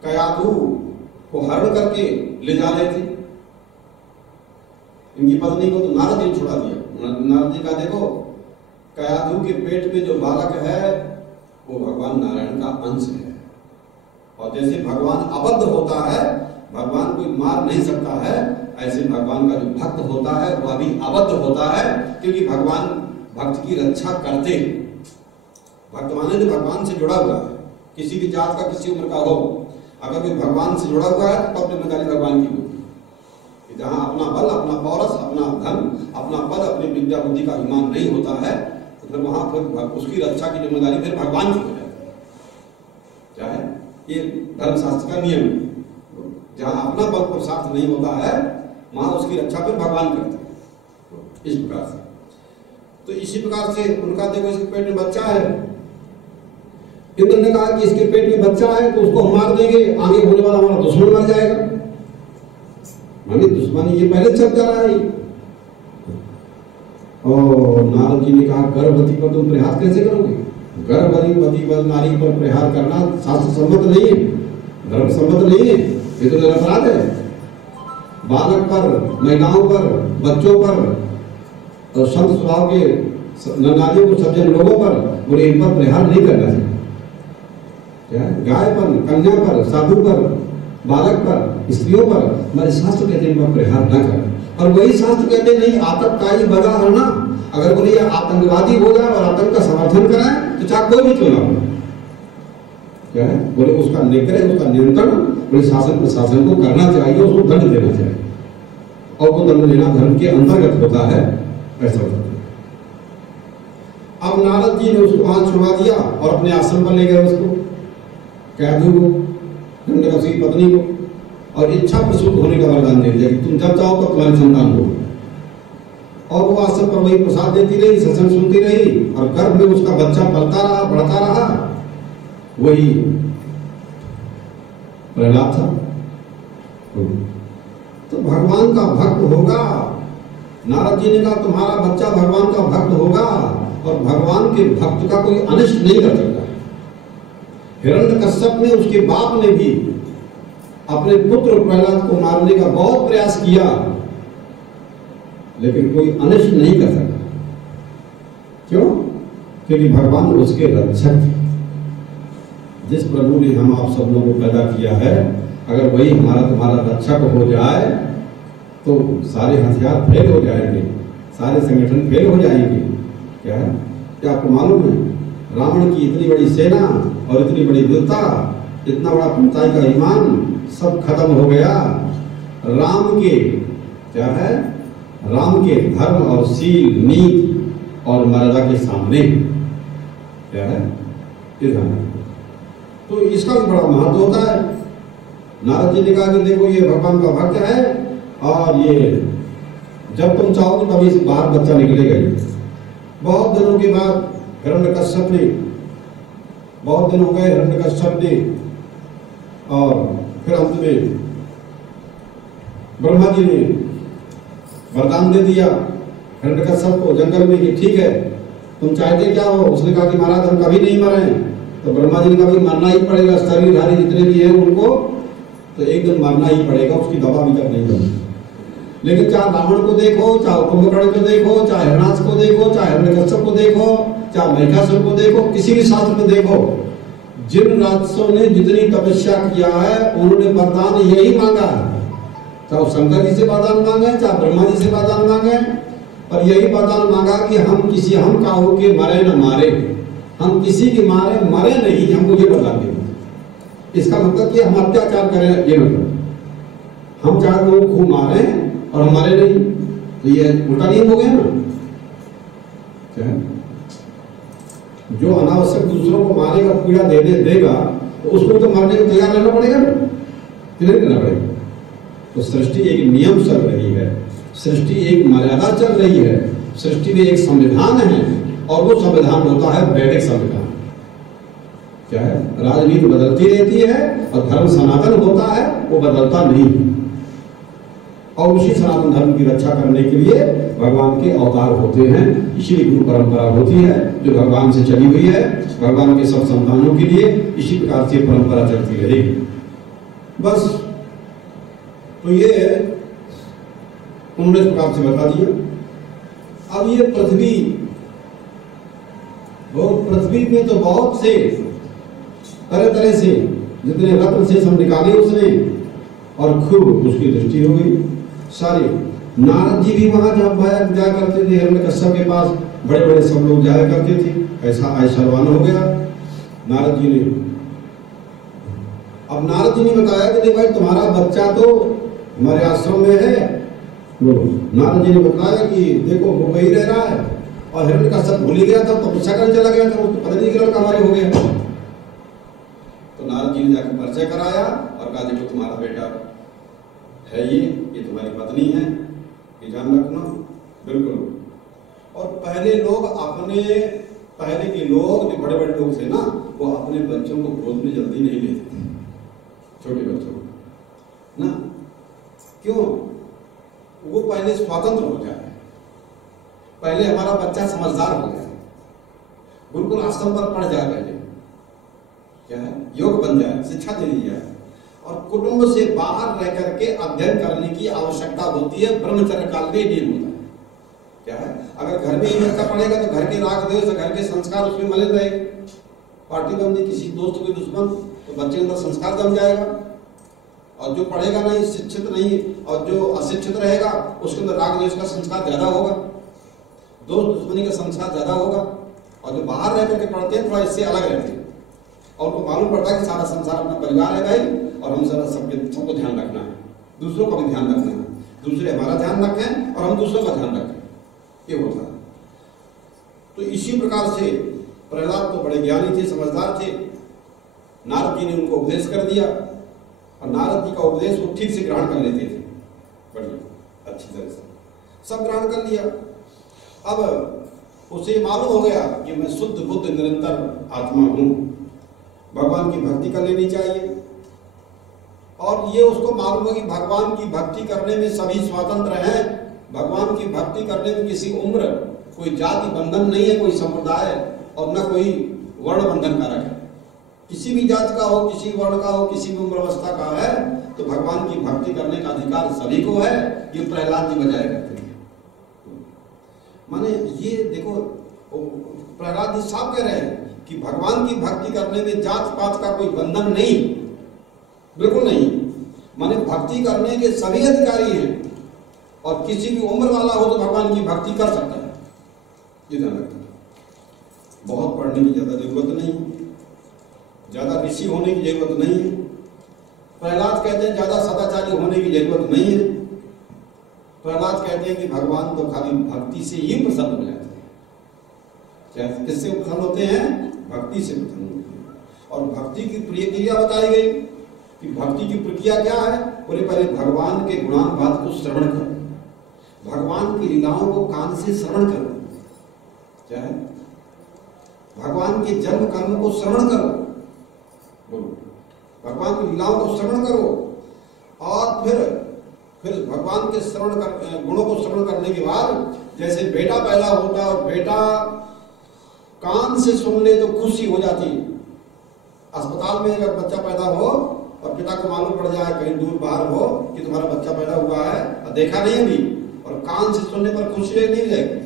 कयाधु को हरण करके ले जा रहे थे। इनकी पत्नी को तो नारद ने छुड़ा दिया। नारद जी का देखो, कयाधु के पेट में जो बालक है वो भगवान नारायण का अंश है, और जैसे भगवान अबद्ध होता है, भगवान कोई मार नहीं सकता है, ऐसे भगवान का जो भक्त होता है वह भी अबद्ध होता है, क्योंकि भगवान भक्त की रक्षा करते हैं। भक्त माने जो भगवान से जुड़ा हुआ है, किसी भी जात का, किसी उम्र का हो, अगर कोई भगवान से जुड़ा हुआ है तो जिम्मेदारी भगवान की होती है। जहाँ अपना बल, अपना पौरस, अपना धन, अपना पद, अपनी विद्या बुद्धि का अभिमान नहीं होता है, तो फिर वहां फिर उसकी रक्षा की जिम्मेदारी फिर भगवान की हो जाती है। क्या है, ये धर्मशास्त्र का नियम है। जहाँ अपना बल पुरुषार्थ नहीं होता है, वहां उसकी रक्षा फिर भगवान करते हैं। इस प्रकार से, तो इसी प्रकार से उनका देखो, इसके पेट में बच्चा है, इंद्र ने कहा कि इसके पेट में बच्चा है तो उसको हम मार देंगे, आगे होने वाला हमारा दुश्मन मर जाएगा। मानी दुश्मनी ये पहले चल रहा है। और नारद जी ने कहा गर्भवती पर तुम प्रहार कैसे करोगे? गर्भवती पर नारी पर प्रहार करना शास्त्र सम्मत नहीं है, धर्म सम्मत नहीं है, ये तो अपराध है। बालक पर, महिलाओं पर, बच्चों पर, तो संत स्वभाव के नारियों को, सज्जन लोगों पर बोले इन पर प्रहार नहीं करना चाहिए। क्या गाय पर, कन्या पर, साधु पर, बालक पर, स्त्रियों पर हमारे शास्त्र कहते हैं इन पर प्रहार न करें। और वही शास्त्र कहते नहीं आतंककारी बगा होना, अगर बोले आतंकवादी हो जाए और आतंक का समर्थन कराए तो चाहे कोई भी क्यों ना हो, क्या है बोले उसका निग्रह, उसका नियंत्रण बोले शासन प्रशासन को करना चाहिए, उसको दंड देना चाहिए। और वो दंड देना धर्म के अंतर्गत होता है, ऐसा होता है। अब नारद जी ने उसको वहां छुड़ा दिया और अपने आश्रम पर ले गए उसको, कैदू को, हिरण्यकश्यप की पत्नी को, और इच्छा प्रसूत होने का वरदान दे दिया कि तुम जब चाहो तो तुम्हारी संतान हो। और वो आश्रम पर वही प्रसाद देती रही, सत्संग सुनती रही, और गर्भ में उसका बच्चा पलता रहा, बढ़ता रहा। वही प्रहलाद था। तो भगवान का भक्त होगा। नारद जी ने कहा तुम्हारा बच्चा भगवान का भक्त होगा, और भगवान के भक्त का कोई अनिष्ट नहीं कर सकता। हिरण्यकश्यप ने, उसके बाप ने भी अपने पुत्र प्रहलाद को मारने का बहुत प्रयास किया, लेकिन कोई अनिष्ट नहीं कर सका। क्यों? क्योंकि भगवान उसके रक्षक थे। जिस प्रभु ने हम आप सब लोगों को पैदा किया है, अगर वही हमारा तुम्हारा रक्षक हो जाए तो सारे हथियार फेल हो जाएंगे, सारे संगठन फेल हो जाएंगे। क्या है? क्या आपको मालूम है? रावण की इतनी बड़ी सेना और इतनी बड़ी वीरता, इतना बड़ा पिताई का ईमान सब खत्म हो गया राम के, क्या है, राम के धर्म और शील, नीति और मर्यादा के सामने। क्या है? तो इसका भी बड़ा महत्व होता है। नारद जी ने कहा कि देखो ये भगवान का भक्त है, और ये जब तुम चाहोगे तभी इस बाहर बच्चा निकलेगा। बहुत दिनों के बाद हिरण्यकश्यप ने, बहुत दिन हो गए हिरण्यकश्यप ने, और फिर अंत में ब्रह्मा जी ने वरदान दे दिया हिरण्यकश्यप को जंगल में कि ठीक है तुम चाहते क्या हो। उसने कहा कि महाराज हम कभी नहीं मरे। तो ब्रह्मा जी ने कहा मरना ही पड़ेगा, शरीरधारी जितने भी हैं उनको तो एक दिन मरना ही पड़ेगा, उसकी दवा अभी तक नहीं बनी। लेकिन चाहे रावण को देखो, चाहे कुंभकर्ण को देखो, चाहे हिरणाक्ष को देखो, चाहे हिरण्यकश्यप को देखो, चाहे महिषासुर को देखो, किसी भी शास्त्र में देखो, जिन राक्षसों ने जितनी तपस्या किया है उन्होंने वरदान यही मांगा है। चाहे शंकर जी से वरदान मांगे, चाहे ब्रह्मा जी से वरदान मांगे, पर यही वरदान मांगा कि हम का हो के मरे न मारे, हम किसी के मारे मरे नहीं, हमको ये वरदान दे। इसका मतलब कि हम अत्याचार करें, ये मतलब हम चाहे लोग खूब मारे और हम मरे नहीं, तो ये उल्टा नियम हो गया ना। क्या जो अनावश्यक दूसरों को मारेगा, पीड़ा देगा, तो उसको तो मरने को तैयार रहना पड़ेगा ना, नहीं रहना पड़ेगा। तो सृष्टि एक नियम चल रही है, सृष्टि एक मर्यादा चल रही है, सृष्टि में एक संविधान है, और वो संविधान होता है वैदिक संविधान। क्या है? राजनीति बदलती रहती है और धर्म सनातन होता है, वो बदलता नहीं। और उसी सनातन धर्म की रक्षा करने के लिए भगवान के अवतार होते हैं, इसीलिए गुरु परंपरा होती है जो भगवान से चली हुई है। भगवान के सब संतानों के लिए इसी प्रकार से परंपरा चलती रहेगी। बस तो ये उन्होंने इस प्रकार से बता दिया। अब ये पृथ्वी में तो बहुत से तरह तरह से जितने रत्न से सब निकाले उसने, और खूब उसकी दृष्टि हो गई सारी। नारद जी भी वहां जाया करते थे, हिरण्यकश्यप के पास बड़े बड़े सब लोग जाया करते थे। ऐसा ऐश्वर्यवान हो गया नारद जी ने। अब नारद जी ने बताया कि देखो भाई तुम्हारा बच्चा तो हमारे आश्रम में है। नारद जी ने बताया कि देखो वो वही रह रहा है, और हिरण्यकश्यप भूल ही गया था, तपस्या करने चला गया था, उसको पता नहीं लड़का हमारे हो गया। तो नारद जी ने जाकर परिचय कराया और कहा देखो तुम्हारा बेटा है, ये तुम्हारी पत्नी है, ये ध्यान रखना बिल्कुल। और पहले के लोग जो बड़े बड़े लोग थे ना, वो अपने बच्चों को गोद में जल्दी नहीं लेते थे, छोटे बच्चों को ना। क्यों? वो पहले स्वतंत्र हो जाए, पहले हमारा बच्चा समझदार हो जाए, गुरुकुल आश्रम पर पढ़ जाए, पहले क्या है योग बन जाए, शिक्षा दे दी जाए, और कुटुंब से बाहर रह करके अध्ययन करने की आवश्यकता होती है। ब्रह्मचर्य काल में नियम होता है। क्या है, अगर घर में ही बच्चा पढ़ेगा तो घर के राग द्वेष, घर के संस्कार उसमें मलिन रहेंगे। पार्टी बंदी, किसी दोस्त के दुश्मन, तो बच्चे के अंदर संस्कार जम जाएगा। और जो पढ़ेगा नहीं, शिक्षित नहीं, और जो अशिक्षित रहेगा उसके अंदर राग द्वेष का संस्कार ज्यादा होगा, दोस्त दुश्मनी का संस्कार ज्यादा होगा। और जो बाहर रह करके पढ़ते हैं थोड़ा इससे अलग रहते हैं, और उनको मालूम पड़ता है कि सारा संसार अपना परिवार है भाई, और हम सबको ध्यान रखना है, दूसरों का भी ध्यान रखना है, दूसरे हमारा ध्यान रखें और हम दूसरों का ध्यान रखें, ये होता है। तो इसी प्रकार से प्रहलाद तो बड़े ज्ञानी थे, समझदार थे। नारद जी ने उनको उपदेश कर दिया, और नारद जी का उपदेश वो ठीक से ग्रहण कर लेते थे, बढ़िया अच्छी तरह से सब ग्रहण कर लिया। अब उसे मालूम हो गया कि मैं शुद्ध बुद्ध निरंतर आत्मा हूं, भगवान की भक्ति कर लेनी चाहिए। और ये उसको मालूम है कि भगवान की भक्ति करने में सभी स्वतंत्र हैं। भगवान की भक्ति करने में किसी उम्र, कोई जाति बंधन नहीं है, कोई संप्रदाय और न कोई वर्ण बंधन कारक है। किसी भी जाति का हो, किसी वर्ण का हो, किसी भी उम्र अवस्था का है, तो भगवान की भक्ति करने का अधिकार सभी को है। ये प्रहलाद जी बजाय करते हैं। माने ये देखो, प्रहलाद जी साफ कह रहे हैं कि भगवान की भक्ति करने में जात पात का कोई बंधन नहीं, बिल्कुल नहीं। माने भक्ति करने के सभी अधिकारी हैं, और किसी भी उम्र वाला हो तो भगवान की भक्ति कर सकता है। ये ध्यान रखना। बहुत पढ़ने की ज्यादा जरूरत नहीं, ज्यादा ऋषि होने की जरूरत नहीं है। प्रहलाद कहते हैं ज्यादा सदाचारी होने की जरूरत नहीं है। प्रहलाद कहते हैं कि भगवान तो खाली भक्ति से ही प्रसन्न हो जाते हैं। क्या किससे प्रसन्न होते हैं? भक्ति से प्रसन्न होते हैं। और भक्ति की प्रक्रिया बताई गई कि भक्ति की प्रक्रिया क्या है? बोले पहले भगवान के गुणानुवाद को श्रवण करो, भगवान की लीलाओं को कान से श्रवण करो। क्या है? भगवान के जन्म कर्म को श्रवण करो, बोलो भगवान की लीलाओं को श्रवण करो। और फिर भगवान के श्रवण कर, गुणों को श्रवण करने के बाद, जैसे बेटा पैदा होता और बेटा कान से सुन ले तो खुशी हो जाती। अस्पताल में अगर बच्चा पैदा हो और पिता को मालूम पड़ जाए कहीं दूर बाहर हो कि तुम्हारा बच्चा पैदा हुआ है और देखा नहीं अभी, और कान से सुनने पर खुशी नहीं जाएगी,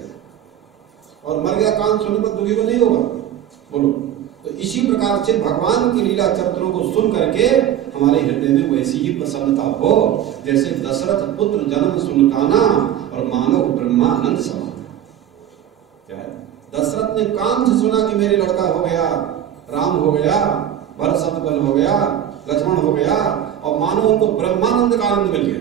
और मर गया कान सुनने पर दुखी को नहीं होगा, बोलो। तो इसी प्रकार से भगवान की लीला चरित्रों को सुन करके हमारे हृदय में वैसी ही प्रसन्नता हो जैसे दशरथ पुत्र जन्म सुन काना और मानव ब्रह्मानंद समा। क्या है? दशरथ ने कान से सुना कि मेरे लड़का हो गया, राम हो गया, भरत शत्रुघ्न हो गया, लक्ष्मण हो गया, और मानो उनको ब्रह्मानंद का आनंद मिल गया।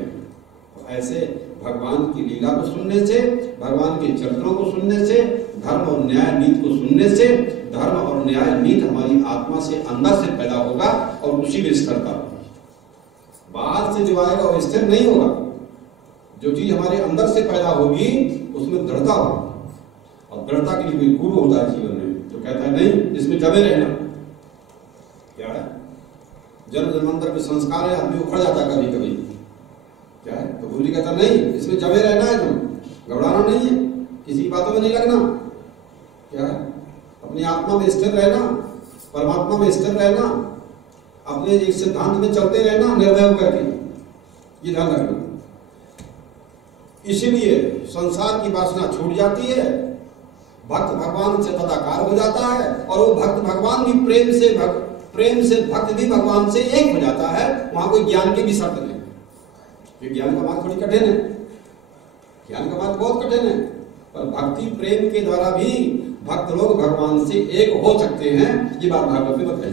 तो ऐसे भगवान की लीला को सुनने से, भगवान के चरित्रों को सुनने से, धर्म और न्याय नीति को सुनने से, धर्म और न्याय नीति हमारी आत्मा से अंदर से पैदा होगा और उसी में स्थिरता होगी। बाहर से जो आएगा वो स्थिर नहीं होगा। जो चीज हमारे अंदर से पैदा होगी उसमें दृढ़ता होगी, और दृढ़ता के लिए कोई गुरु होता है जीवन में जो कहता है नहीं इसमें जमे रहना। क्या है? जन्म जन्मांतर के संस्कार है, आदमी उखड़ जाता है कभी कभी। क्या है? तो गुरु जी कहता नहीं इसमें जमे रहना है, तुम घबराना नहीं है, किसी बातों में नहीं लगना। क्या है? अपनी आत्मा में स्थिर रहना, परमात्मा में स्थिर रहना, अपने एक सिद्धांत में चलते रहना निर्भय होकर के, ये ध्यान रखना। इसीलिए संसार की वासना छूट जाती है, भक्त भगवान से तदाकार हो जाता है, और वो भक्त भगवान भी प्रेम से भक्त भी भगवान से एक हो जाता है। वहां कोई ज्ञान की भी शर्त नहीं। ये ज्ञान का मार्ग थोड़ी कठिन है, ज्ञान का मार्ग बहुत कठिन है, पर भक्ति प्रेम के द्वारा भी भक्त लोग भगवान से एक हो सकते हैं। ये बात भागवत में बताई।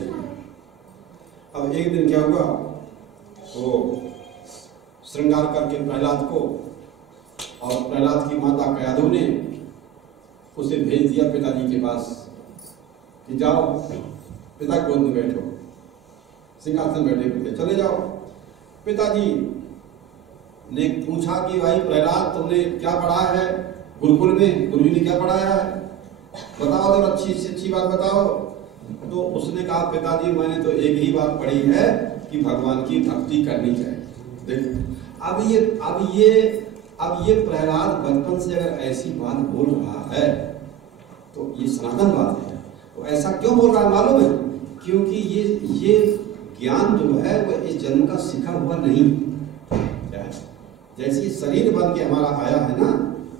अब एक दिन क्या हुआ, तो श्रृंगार करके प्रहलाद को, और प्रहलाद की माता कयाधु ने उसे भेज दिया पिताजी के पास कि जाओ पिता गोद में बैठो, सिंहासन बैठे हुए चले जाओ। पिताजी ने पूछा कि भाई प्रहलाद तुमने क्या पढ़ा है गुरुकुल में, गुरुजी ने क्या पढ़ाया है, बताओ जरा अच्छी से अच्छी बात बताओ। तो उसने कहा पिताजी मैंने तो एक ही बात पढ़ी है कि भगवान की भक्ति करनी चाहिए। देखो अब ये प्रहलाद बचपन से अगर ऐसी बात बोल रहा है तो ये सनातन बात है। तो ऐसा क्यों बोल रहा है मालूम है? क्योंकि ये ज्ञान जो है वह इस जन्म का सीखा हुआ नहीं। जैसे शरीर बन के हमारा आया है ना,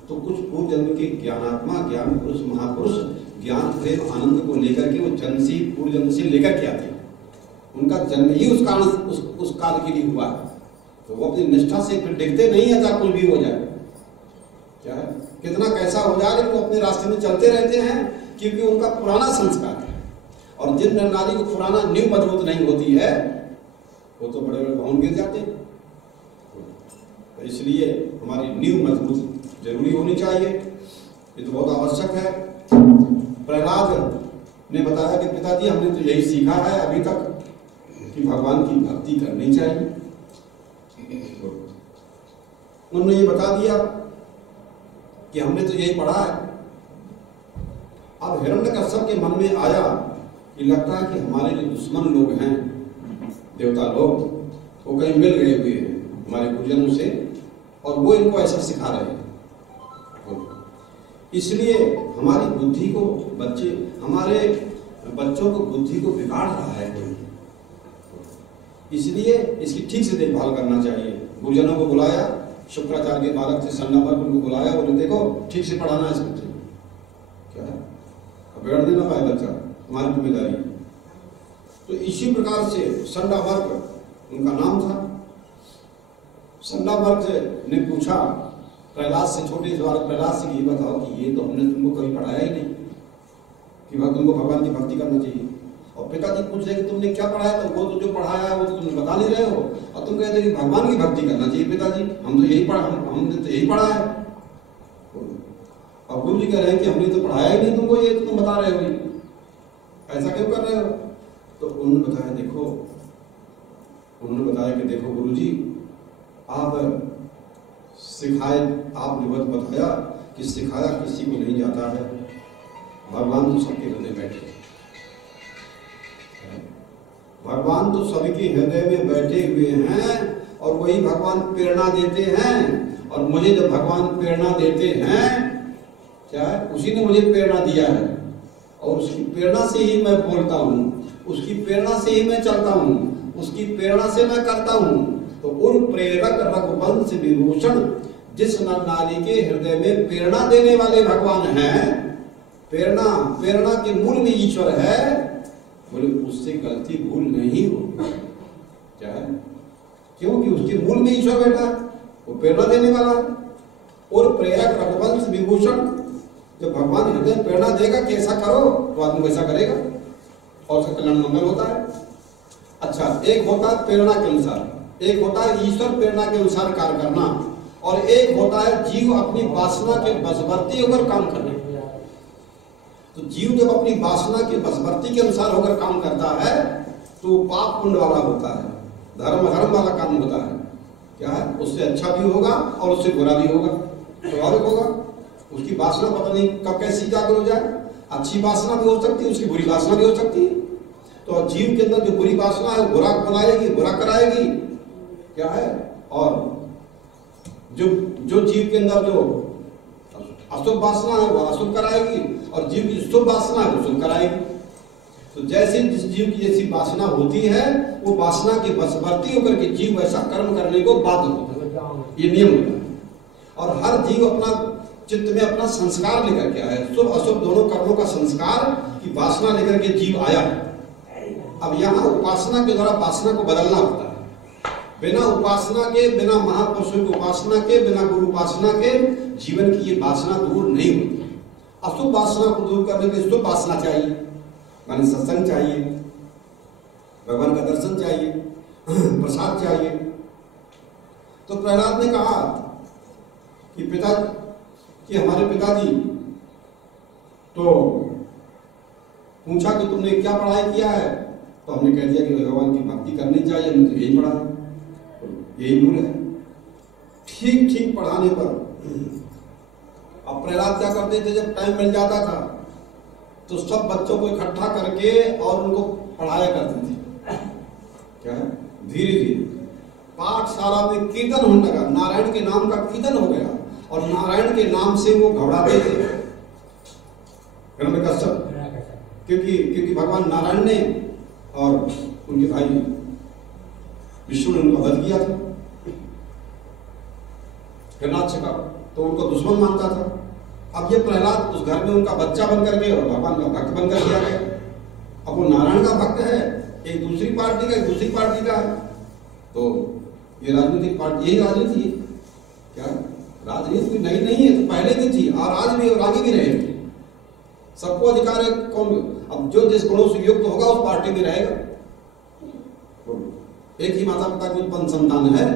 तो कुछ पूर्व जन्म के ज्ञानात्मा, ज्ञान पुरुष, महापुरुष ज्ञान प्रेम आनंद को लेकर के वो जन्म से पूर्व जन्म से लेकर के आते हैं। उनका जन्म ही उस काल के लिए हुआ है। तो वो अपनी निष्ठा से फिर देखते नहीं है चाहे कुछ भी हो जाए, क्या है कितना कैसा हो जाए, लेकिन वो अपने रास्ते में चलते रहते हैं क्योंकि उनका पुराना संस्कार है। और जिन नर नारी को पुराना नींव मजबूत नहीं होती है वो तो बड़े बड़े भवन गिर जाते हैं। तो इसलिए हमारी नींव मजबूत जरूरी होनी चाहिए, ये तो बहुत आवश्यक है। प्रहलाद ने बताया कि पिताजी हमने तो यही सीखा है अभी तक कि भगवान की भक्ति करनी चाहिए। उन्होंने ये बता दिया कि हमने तो यही पढ़ा है। अब हिरण्यकश्यप के मन में आया कि लगता है कि हमारे जो दुश्मन लोग हैं, देवता लोग, वो कहीं मिल गए हुए हैं हमारे गुरुजनों से और वो इनको ऐसा सिखा रहे हैं। इसलिए हमारी बुद्धि को हमारे बच्चों को बुद्धि को बिगाड़ रहा है कोई, इसलिए इसकी ठीक से देखभाल करना चाहिए। गुरुजनों को बुलाया, शुक्राचार्य के बालक से संडामर्क उनको बुलाया, बोले देखो ठीक से पढ़ाना है इस बच्चे को, क्या है बिगड़ देना पाए बच्चा, हमारी जिम्मेदारी। तो इसी प्रकार से संडामर्क उनका नाम था। संडामर्क ने पूछा प्रहलाद से, छोटे से बालक प्रहलाद से, ये बताओ कि ये तो हमने तुमको कभी पढ़ाया ही नहीं कि तुमको भगवान की भक्ति करना चाहिए। और पिताजी पूछ रहे कि तुमने क्या पढ़ाया, तो वो तो जो पढ़ाया है वो तो तुम बता नहीं रहे हो, और तुम कहते हो कि भगवान की भक्ति करना चाहिए। पिताजी हम तो यही पढ़ा, हमने तो यही पढ़ा है। और गुरु जी कह रहे हैं कि हमने तो पढ़ाया ही नहीं तुमको, ये तो तुम बता रहे हो, ऐसा क्यों कर रहे हो? तो उन्होंने बताया कि देखो गुरु जी, आप सिखाए, आपने बताया कि सिखाया किसी को नहीं जाता है, भगवान तो सबके हृदय बैठे, भगवान तो सबके हृदय में बैठे हुए हैं और वही भगवान प्रेरणा देते हैं। और मुझे जब भगवान प्रेरणा देते हैं, क्या है, उसी ने मुझे प्रेरणा दिया है और उसकी प्रेरणा से ही मैं बोलता हूँ, उसकी प्रेरणा से ही मैं चलता हूँ, उसकी प्रेरणा से मैं करता हूँ। तो उन प्रेरक रघुवंश विभूषण जिस नर नारी के हृदय में प्रेरणा देने वाले भगवान हैं, प्रेरणा के मूल में ईश्वर है, बोले उससे गलती भूल नहीं हो, क्या है, क्योंकि उसके मूल में ईश्वर बैठा है, वो प्रेरणा देने वाला है। और प्रेरक रघुवंश विभूषण, जब भगवान हृदय प्रेरणा देगा कि ऐसा करो तो आदमी वैसा करेगा और उसका कल्याण मंगल होता है। अच्छा, एक होता है प्रेरणा के अनुसार, एक होता है ईश्वर प्रेरणा के अनुसार कार्य करना, और एक होता है जीव अपनी वासना के बशवर्ती होकर काम करना। तो जीव जब अपनी वासना के बशवर्ती के अनुसार होकर काम करता है तो पाप पुण्य वाला होता है, धर्म अधर्म वाला काम होता है, क्या है, उससे अच्छा भी होगा और उससे बुरा भी होगा, स्वाभाविक होगा। उसकी वासना पता नहीं कब कैसी जाकर हो जाए, अच्छी वासना भी हो सकती है, उसकी बुरी वासना भी हो सकती है। तो जीव के अंदर जो बुरी वासना है वो बुरा बनाएगी, बुरा कराएगी, क्या है, और जो जीव के अंदर जो अशुभ वासना है वो अशुभ कराएगी, और जीव की शुभ वासना है वो शुभ कराएगी। तो जैसे जिस जीव की जैसी वासना होती है, वो वासना के वशवर्ती होकर के जीव ऐसा कर्म करने को बाध्य होता है, ये नियम होता है। और हर जीव अपना चित्त में अपना संस्कार लेकर के आया, शुभ अशुभ दोनों कर्मों का संस्कार की वासना लेकर के जीव आया है। अब यहाँ उपासना के द्वारा वासना को बदलना होता है। बिना उपासना के, बिना महापुरुषों की उपासना के, बिना गुरु उपासना के जीवन की ये वासना दूर नहीं होती। अशुभ वासना को दूर करने के लिए शुभ वासना चाहिए, माने सत्संग चाहिए, भगवान का दर्शन चाहिए, प्रसाद चाहिए। तो प्रहलाद ने कहा कि हमारे पिताजी, तो पूछा कि तुमने क्या पढ़ाई किया है, तो हमने कह दिया कि भगवान की भक्ति करनी चाहिए, हमने तो यही पढ़ा है, यही मूल है। ठीक पढ़ाने पर अब प्रहलाद क्या करते थे, जब टाइम मिल जाता था तो सब बच्चों को इकट्ठा करके और उनको पढ़ाया करते थे। क्या है, धीरे धीरे पाठशाला में कीर्तन होने लगा, नारायण के नाम का कीर्तन हो गया और नारायण के नाम से वो घबराते थे हिरण्यकश्यप, क्योंकि भगवान नारायण ने और उनके भाई विष्णु ने उनका वध किया था हिरण्याक्ष का, तो उनको दुश्मन मानता था। अब ये प्रहलाद उस घर में उनका बच्चा बनकर के और भगवान का भक्त बनकर दिया गया। अब वो नारायण का भक्त है, एक दूसरी पार्टी का, एक दूसरी पार्टी का है। तो ये राजनीतिक पार्टी, यही राजनीति है। क्या राजनीति नई नहीं है, तो पहले भी थी और आज भी और आगे भी रहेगी। सबको अधिकार है, कौन अब जो जिस गुणों से युक्त होगा उस पार्टी में रहेगा। एक ही माता पिता की उत्पन्न संतान है,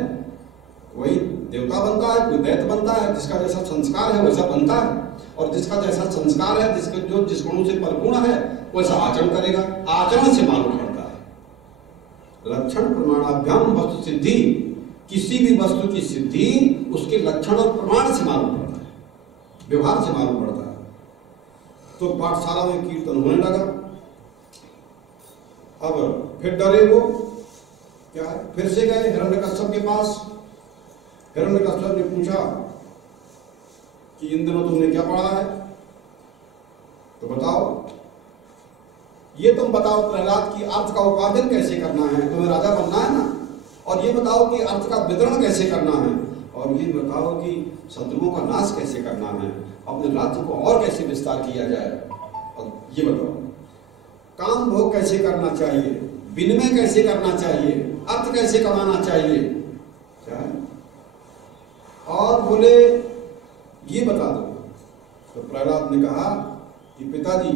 वही देवता बनता है, कोई दैत्य बनता है, जिसका जैसा संस्कार है वैसा बनता है, और जिसका जैसा संस्कार है, जिसके जो जिस गुणों से परिपूर्ण है वैसा आचरण करेगा। आचरण से मालूम पड़ता है। लक्षण प्रमाणाभ्याम वस्तु सिद्धि, किसी भी वस्तु की सिद्धि उसके लक्षण और प्रमाण से मालूम पड़ता है, व्यवहार से मालूम पड़ता है। तो पाठशाला में कीर्तन होने लगा। अब फिर डरे वो, क्या है, फिर से गए हिरण्यकश्यप के पास। हिरण्यकश्यप ने पूछा कि इन दिनों तुमने क्या पढ़ा है, तो बताओ। ये तुम बताओ प्रहलाद की अर्थ का उपार्जन कैसे करना है, तुम्हें राजा बनना है ना, और ये बताओ कि अर्थ का वितरण कैसे करना है, और ये बताओ कि शत्रुओं का नाश कैसे करना है, अपने राज्य को और कैसे विस्तार किया जाए, और ये बताओ काम भोग कैसे करना चाहिए, विनिमय कैसे करना चाहिए, अर्थ कैसे कमाना चाहिए, क्या है? और बोले ये बता दो। तो प्रहलाद ने कहा कि पिताजी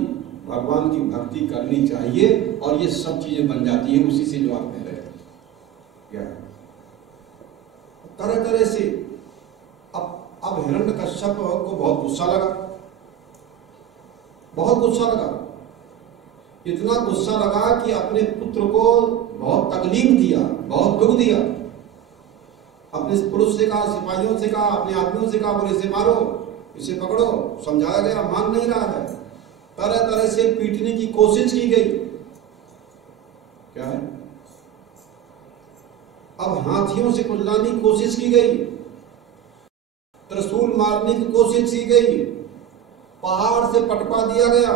भगवान की भक्ति करनी चाहिए और ये सब चीजें बन जाती हैं उसी से जो आप कह रहे हैं। क्या तरह तरह से अब हिरण्यकश्यप को बहुत गुस्सा लगा, बहुत गुस्सा लगा, इतना गुस्सा लगा कि अपने पुत्र को बहुत तकलीफ दिया, बहुत दुख दिया। अपने पुरुष से कहा, सिपाहियों से कहा, अपने आदमियों से कहा, बोले इसे मारो, इसे पकड़ो। समझाया गया, मान नहीं रहा है। तरह तरह से पीटने की कोशिश की गई। क्या है, अब हाथियों से कुचलाने की कोशिश की गई, त्रिशूल मारने की कोशिश की गई, पहाड़ से पटका दिया गया,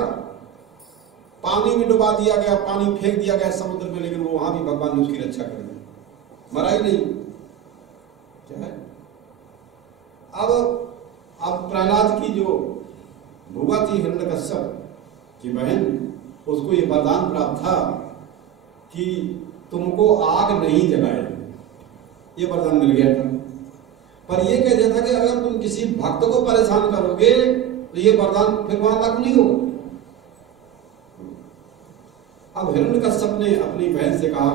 पानी में डुबा दिया गया, पानी फेंक दिया गया समुद्र में, लेकिन वो वहां भी भगवान ने उसकी रक्षा कर दी, मरा ही नहीं। क्या है, अब प्रहलाद की जो भुआ थी हिरण्यकश्यप की बहन, उसको ये वरदान प्राप्त था कि तुमको आग नहीं जलाएगी, ये वरदान मिल गया था। पर ये कह दिया था कि अगर तुम किसी भक्त को परेशान करोगे तो ये वरदान फिर वहां लागू नहीं होगा। अब हिरण्यकश्यप ने अपनी बहन से कहा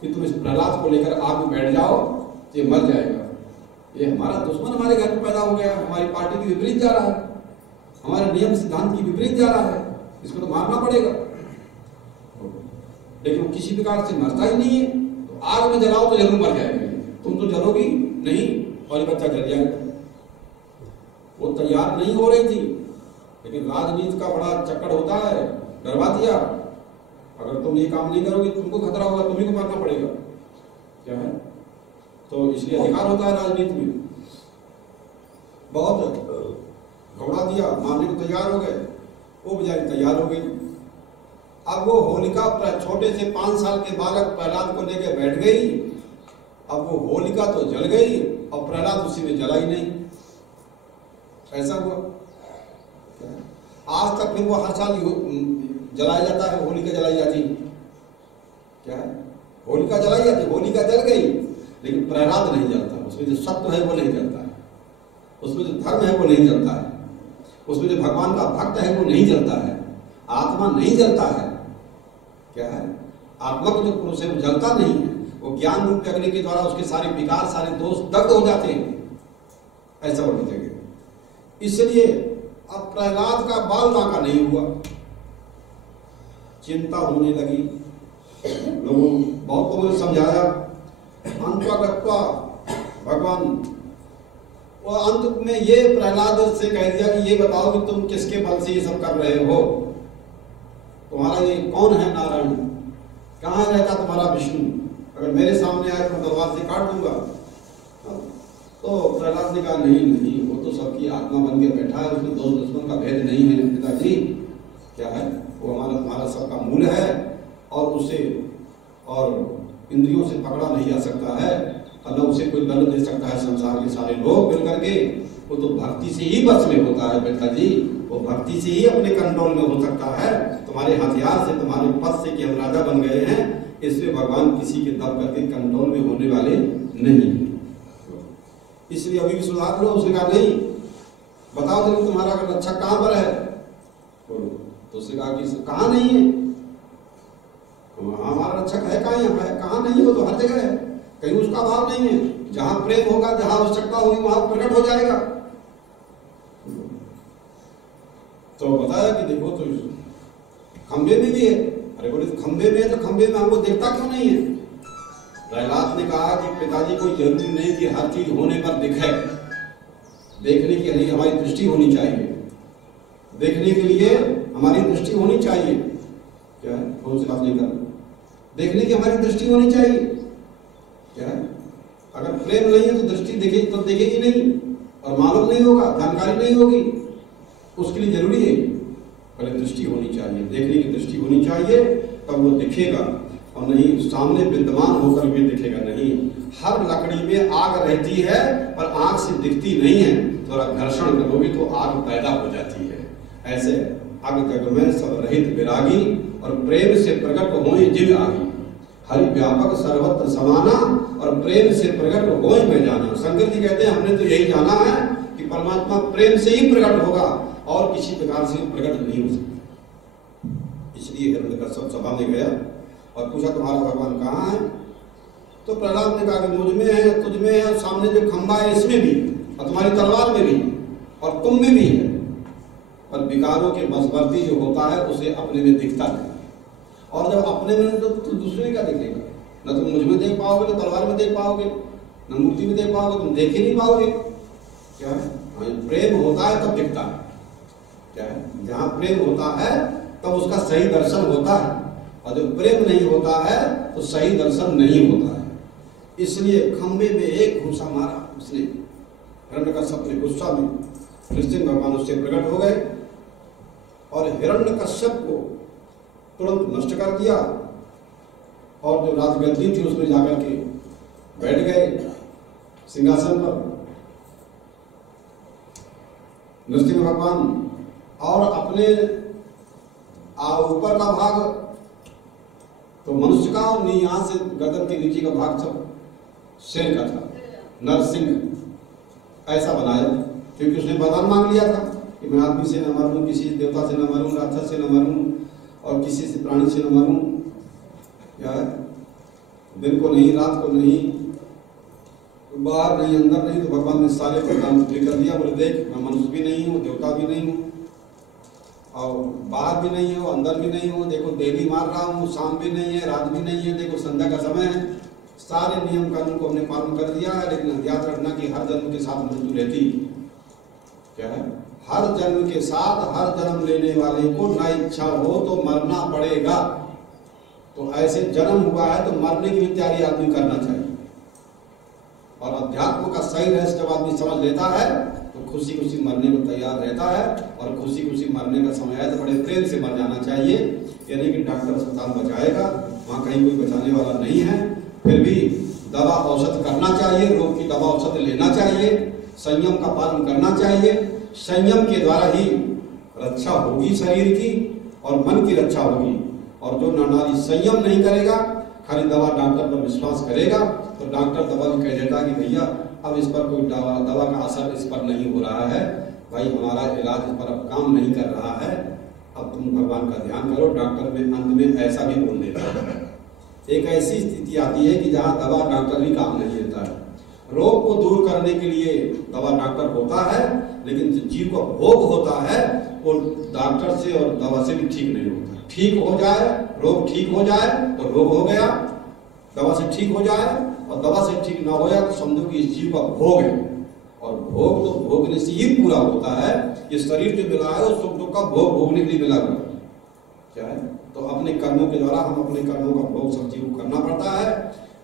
कि तुम इस प्रहलाद को लेकर आग में बैठ जाओ, ये मर जाएगा, ये हमारा दुश्मन हमारे घर में पैदा हो गया, हमारी पार्टी के विपरीत जा रहा है, हमारे नियम सिद्धांत की विपरीत जा रहा है, इसको तो मारना पड़ेगा। लेकिन वो किसी प्रकार से मरता ही नहीं है, तो आग में जलाओ तो जरूर मर जाएगा, तुम तो जलोगी नहीं और ये बच्चा जल जाएगा। वो तैयार नहीं हो रही थी, लेकिन राजनीति का बड़ा चक्कर होता है, डरवा दिया, अगर तुम ये काम नहीं करोगे तुमको खतरा होगा, तुम्ही को मारना पड़ेगा। क्या है, तो इसलिए अधिकार होता है राजनीति में। बहुत घबरा दिया, मारने को तैयार हो गए, वो बेचारी तैयार हो गई। अब वो होलिका छोटे से 5 साल के बालक प्रहलाद को लेकर बैठ गई। अब वो होलिका तो जल गई और प्रहलाद उसी में जला ही नहीं। ऐसा हुआ। आज तक फिर वो हर साल जलाया जाता है, होलिका जलाई जाती। क्या है, होलिका जलाई जाती, होलिका जल गई, लेकिन प्रहलाद नहीं जलता। उसमें जो सत्य है वो नहीं जलता है, उसमें जो धर्म है वो नहीं जलता है, उसमें जो भगवान का भक्त है वो नहीं जलता है, आत्मा नहीं जलता है। क्या है, आत्मा का जो पुरुष है वो जलता नहीं है, वो ज्ञान रूप अग्नि के द्वारा उसके सारे विकार, सारे दोष दग्ध हो जाते हैं। ऐसा वर्णित है। इसलिए अब प्रहलाद का बाल बांका नहीं हुआ, चिंता होने लगी। लोगों बहुत लोगों ने समझाया, अंतवा भगवान वो अंत में ये प्रहलाद से कह दिया कि ये बताओ कि तुम किसके बल से ये सब कर रहे हो, तुम्हारा ये कौन है नारायण, कहाँ रहता तुम्हारा विष्णु, अगर मेरे सामने आए तो मैं तलवार से काट दूंगा। तो प्रहलाद ने कहा नहीं नहीं, वो तो सबकी आत्मा बन के बैठा है, उसमें दोस्त दुश्मन का भेद नहीं है पिताजी। क्या है वो हमारा सबका मूल है और उसे और इंद्रियों से पकड़ा नहीं जा सकता है, अल्लाह उसे कोई दंड दे सकता है संसार के सारे लोग मिल करके। वो तो भक्ति से ही बस में होता है बेटा जी, वो भक्ति से ही अपने कंट्रोल में हो सकता है। तुम्हारे हथियार से, तुम्हारे पद से कि हम राजा बन गए हैं, इससे भगवान किसी के दब करके कंट्रोल में होने वाले नहीं। इसलिए अभी भी सुधार लो। उसने कहा नहीं, बताओ जरूर तुम्हारा रक्षक कहाँ पर है। तो उसने कहा कि कहाँ नहीं है, हमारा रक्षक है कहाँ, है कहाँ नहीं, वो तो हर जगह है, कहीं उसका अभाव नहीं है। जहां प्रेम होगा, जहां आवश्यकता होगी वहां प्रकट हो जाएगा। तो बताया कि देखो तो खंबे में भी है। अरे बोले तो खंबे में है तो खंबे में हमको देखता क्यों नहीं है। प्रहलाद ने कहा कि पिताजी कोई जरूरी नहीं कि हर चीज होने पर दिखे, देखने के लिए हमारी दृष्टि होनी चाहिए, देखने के लिए हमारी दृष्टि होनी चाहिए। क्या है, कौन सी बात नहीं कर, देखने की हमारी दृष्टि होनी चाहिए। क्या है, अगर प्रेम नहीं है तो दृष्टि देखेगी तो देखेगी नहीं, और मालूम नहीं होगा, जानकारी नहीं होगी। उसके लिए जरूरी है पहले दृष्टि होनी चाहिए, देखने की दृष्टि होनी चाहिए, तब वो दिखेगा, और नहीं सामने विद्यमान होकर भी दिखेगा नहीं। हर लकड़ी में आग रहती है पर आग से दिखती नहीं है, थोड़ा घर्षण करोगे तो आग पैदा हो जाती है। ऐसे अग जग में सब रहित विरागी, और प्रेम से प्रकट होए जिन आगी, हरि व्यापक सर्वत्र समाना, और प्रेम से प्रकट होए में जाना। शंकर जी कहते हैं हमने तो यही जाना है कि परमात्मा प्रेम से ही प्रकट होगा और किसी प्रकार से प्रकट नहीं हो सकता। इसलिए हिरण्यकश्यप सभा में गया और पूछा तुम्हारा भगवान कहाँ है। तो प्रहलाद ने कहा कि मुझ में है, तुझ में है, और सामने जो खंबा है इसमें भी, और तुम्हारी तलवार में भी, और तुम में भी है। पर विकारों के बसवर्ती जो होता है उसे अपने में दिखता है, और जब अपने में तो दूसरे का दिखेगा। न तुम मुझ में देख पाओगे, न तलवार में देख पाओगे, न मूर्ति में देख पाओगे, तुम देख ही नहीं पाओगे। क्या है, प्रेम होता है तब दिखता है। क्या है, जहाँ प्रेम होता है तब उसका सही दर्शन होता है, और जब प्रेम नहीं होता है तो सही दर्शन नहीं होता है। इसलिए खंबे में एक घूसा मारा उसने, हिरण्यकश्यप ने गुस्सा में, कृष्ण भगवान उससे प्रकट हो गए और हिरण्यकश्यप को तुरंत नष्ट कर दिया, और जो राजगद्दी थी उसमें जाकर के बैठ गए सिंहासन पर नरसिंह भगवान, और अपने ऊपर का भाग तो मनुष्य का, और यहाँ से गर्दन के नीचे का भाग सब शेर का था, नरसिंह ऐसा बनाया, क्योंकि उसने वरदान मांग लिया था कि मैं आदमी से न मरूं, किसी देवता से न मरूं, राक्षस से न मरूं, और किसी से प्राणी से न मरूं। क्या है, दिन को नहीं, रात को नहीं, बाहर नहीं, अंदर नहीं। तो भगवान ने सारे वरदान पूरे कर दिया। बोले देख, मैं मनुष्य भी नहीं हूँ, देवता भी नहीं हूँ, और बाहर भी नहीं हूँ, अंदर भी नहीं हूँ। देखो देवी मार रहा हूँ, शाम भी नहीं है, रात भी नहीं है, देखो संध्या का समय है। सारे नियम कानून को हमने पालन कर दिया है, लेकिन याद रखना कि हर जन्म के साथ मृत्यु रहती। क्या है, हर जन्म के साथ, हर जन्म लेने वाले को ना इच्छा हो तो मरना पड़ेगा। तो ऐसे जन्म हुआ है तो मरने की भी तैयारी आदमी करना चाहिए। और अध्यात्म का सही रहस्य जब आदमी समझ लेता है तो खुशी खुशी मरने को तैयार रहता है, और खुशी खुशी मरने का समय है तो बड़े प्रेम से मर जाना चाहिए। यानी कि डॉक्टर अस्पताल बचाएगा, वहाँ कहीं कोई बचाने वाला नहीं है, फिर भी दवा औषध करना चाहिए, रोग की दवा औषध लेना चाहिए, संयम का पालन करना चाहिए। संयम के द्वारा ही रक्षा होगी शरीर की, और मन की रक्षा होगी। और जो नारी संयम नहीं करेगा, खाली दवा डॉक्टर पर विश्वास करेगा, तो डॉक्टर दवा भी कह देता कि भैया अब इस पर कोई दवा का असर इस पर नहीं हो रहा है, भाई हमारा इलाज इस पर अब काम नहीं कर रहा है, अब तुम भगवान का ध्यान करो। डॉक्टर में अंत में ऐसा भी बोल देता है। एक ऐसी स्थिति आती है कि जहाँ दवा डॉक्टर भी काम नहीं देता है। रोग को दूर करने के लिए दवा डॉक्टर होता है, लेकिन जो जीव का भोग होता है वो डॉक्टर से और दवा से भी ठीक नहीं होता। ठीक हो जाए, रोग ठीक हो जाए तो रोग हो गया, दवा से ठीक हो जाए, और दवा से ठीक ना हो जाए तो समझो कि इस जीव का भोग है। और भोग तो भोगने से ही पूरा होता है। ये शरीर जो मिला है उस सुख दुख का भोग भोगने के लिए मिला हुआ। क्या है, तो अपने कर्मों के द्वारा हम अपने कर्मों का भोग सब जीव को करना पड़ता है।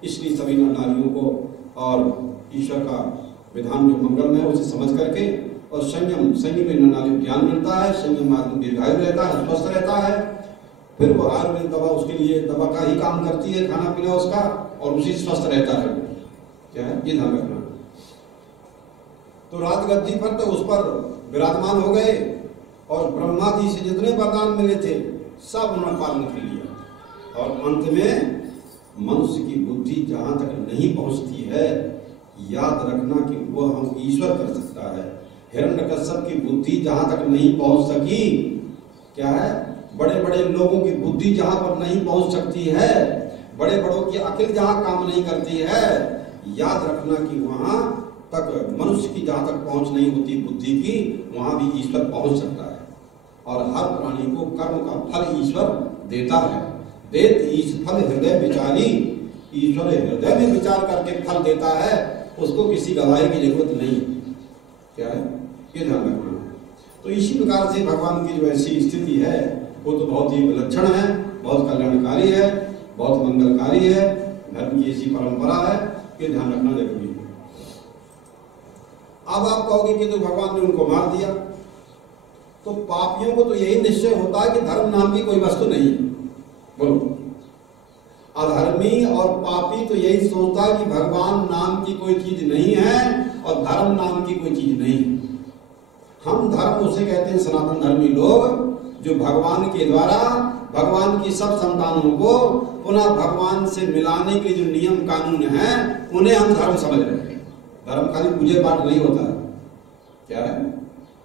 इसलिए सभी नर नारियों को और ईश्वर का विधान जो मंगलमय है उसे समझ करके और संयम में नर नारी ज्ञान मिलता है, संयम में आदमी दीर्घायु रहता है, स्वस्थ रहता है। फिर वो आयुर्वेद दवा उसके लिए दवा का ही काम करती है, खाना पीना उसका, और उसी स्वस्थ रहता है। क्या है, ये ध्यान रखना। तो राजगद्दी पर तो उस पर विराजमान हो गए और ब्रह्मा जी से जितने वरदान मिले थे सब उन्होंने पालन कर लिया। और अंत में मनुष्य की बुद्धि जहां तक नहीं पहुंचती है, याद रखना कि वह हम ईश्वर कर सकता है। हिरण्यकश्यप की बुद्धि जहां तक नहीं पहुंच सकी, क्या है, बड़े बड़े लोगों की बुद्धि जहां पर नहीं पहुंच सकती है, बड़े बड़ों की अकल जहां काम नहीं करती है, याद रखना कि वहां तक मनुष्य की जहां तक पहुंच नहीं होती बुद्धि की, वहां भी ईश्वर पहुंच सकता है। और हर प्राणी को कर्म का फल ईश्वर देता है। देत ईश फल हृदय विचारी, ईश्वर हृदय में विचार करके फल देता है, उसको किसी गवाही की जरूरत नहीं। क्या है, ये ध्यान रखना। तो इसी प्रकार से भगवान की जो ऐसी स्थिति है वो तो बहुत ही विलक्षण है, बहुत कल्याणकारी है, बहुत मंगलकारी है, धर्म की ऐसी परंपरा है, ये ध्यान रखना जरूरी है। अब आप कहोगे कि तो भगवान ने उनको मार दिया, तो पापियों को तो यही निश्चय होता है कि धर्म नाम की कोई वस्तु नहीं। बोलो, अधर्मी और पापी तो यही सोचता है कि भगवान नाम की कोई चीज नहीं है और धर्म नाम की कोई चीज नहीं। हम धर्म उसे कहते हैं सनातन धर्मी लोग, जो भगवान के द्वारा भगवान की सब संतानों को पुनः भगवान से मिलाने के जो नियम कानून हैं उन्हें हम धर्म समझ रहे हैं। धर्म खाली पूजे पाठ नहीं होता है। क्या है,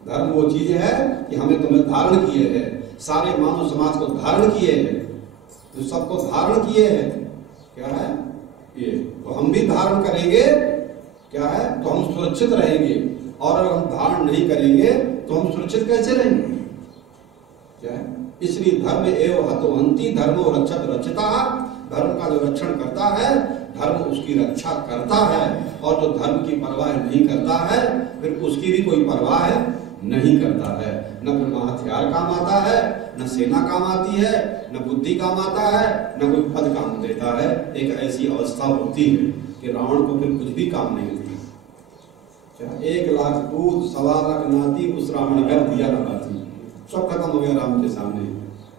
धर्म वो चीज है कि हमें तुम्हें धारण किए है, सारे मानव समाज को धारण किए है, जो सबको धारण किए हैं। क्या है ये, तो हम भी धारण करेंगे। क्या है, तो हम सुरक्षित रहेंगे, और अगर हम धारण नहीं करेंगे तो हम सुरक्षित कैसे रहेंगे। क्या है, इसलिए धर्म एवं हतोहंति धर्मो रक्षत रक्षता, धर्म का जो रक्षण करता है धर्म उसकी रक्षा करता है, और जो धर्म की परवाह नहीं करता है फिर उसकी भी कोई परवाह नहीं करता है। न फिर हथियार काम आता है, न सेना काम आती है, न बुद्धि काम आता है, न कोई पद काम देता है। एक ऐसी अवस्था होती है कि रावण को फिर कुछ भी काम नहीं देता। 1 लाख दूध 1.25 लाख नाती उस रावण घर दिया लगाती, सब खत्म हो गया राम के सामने,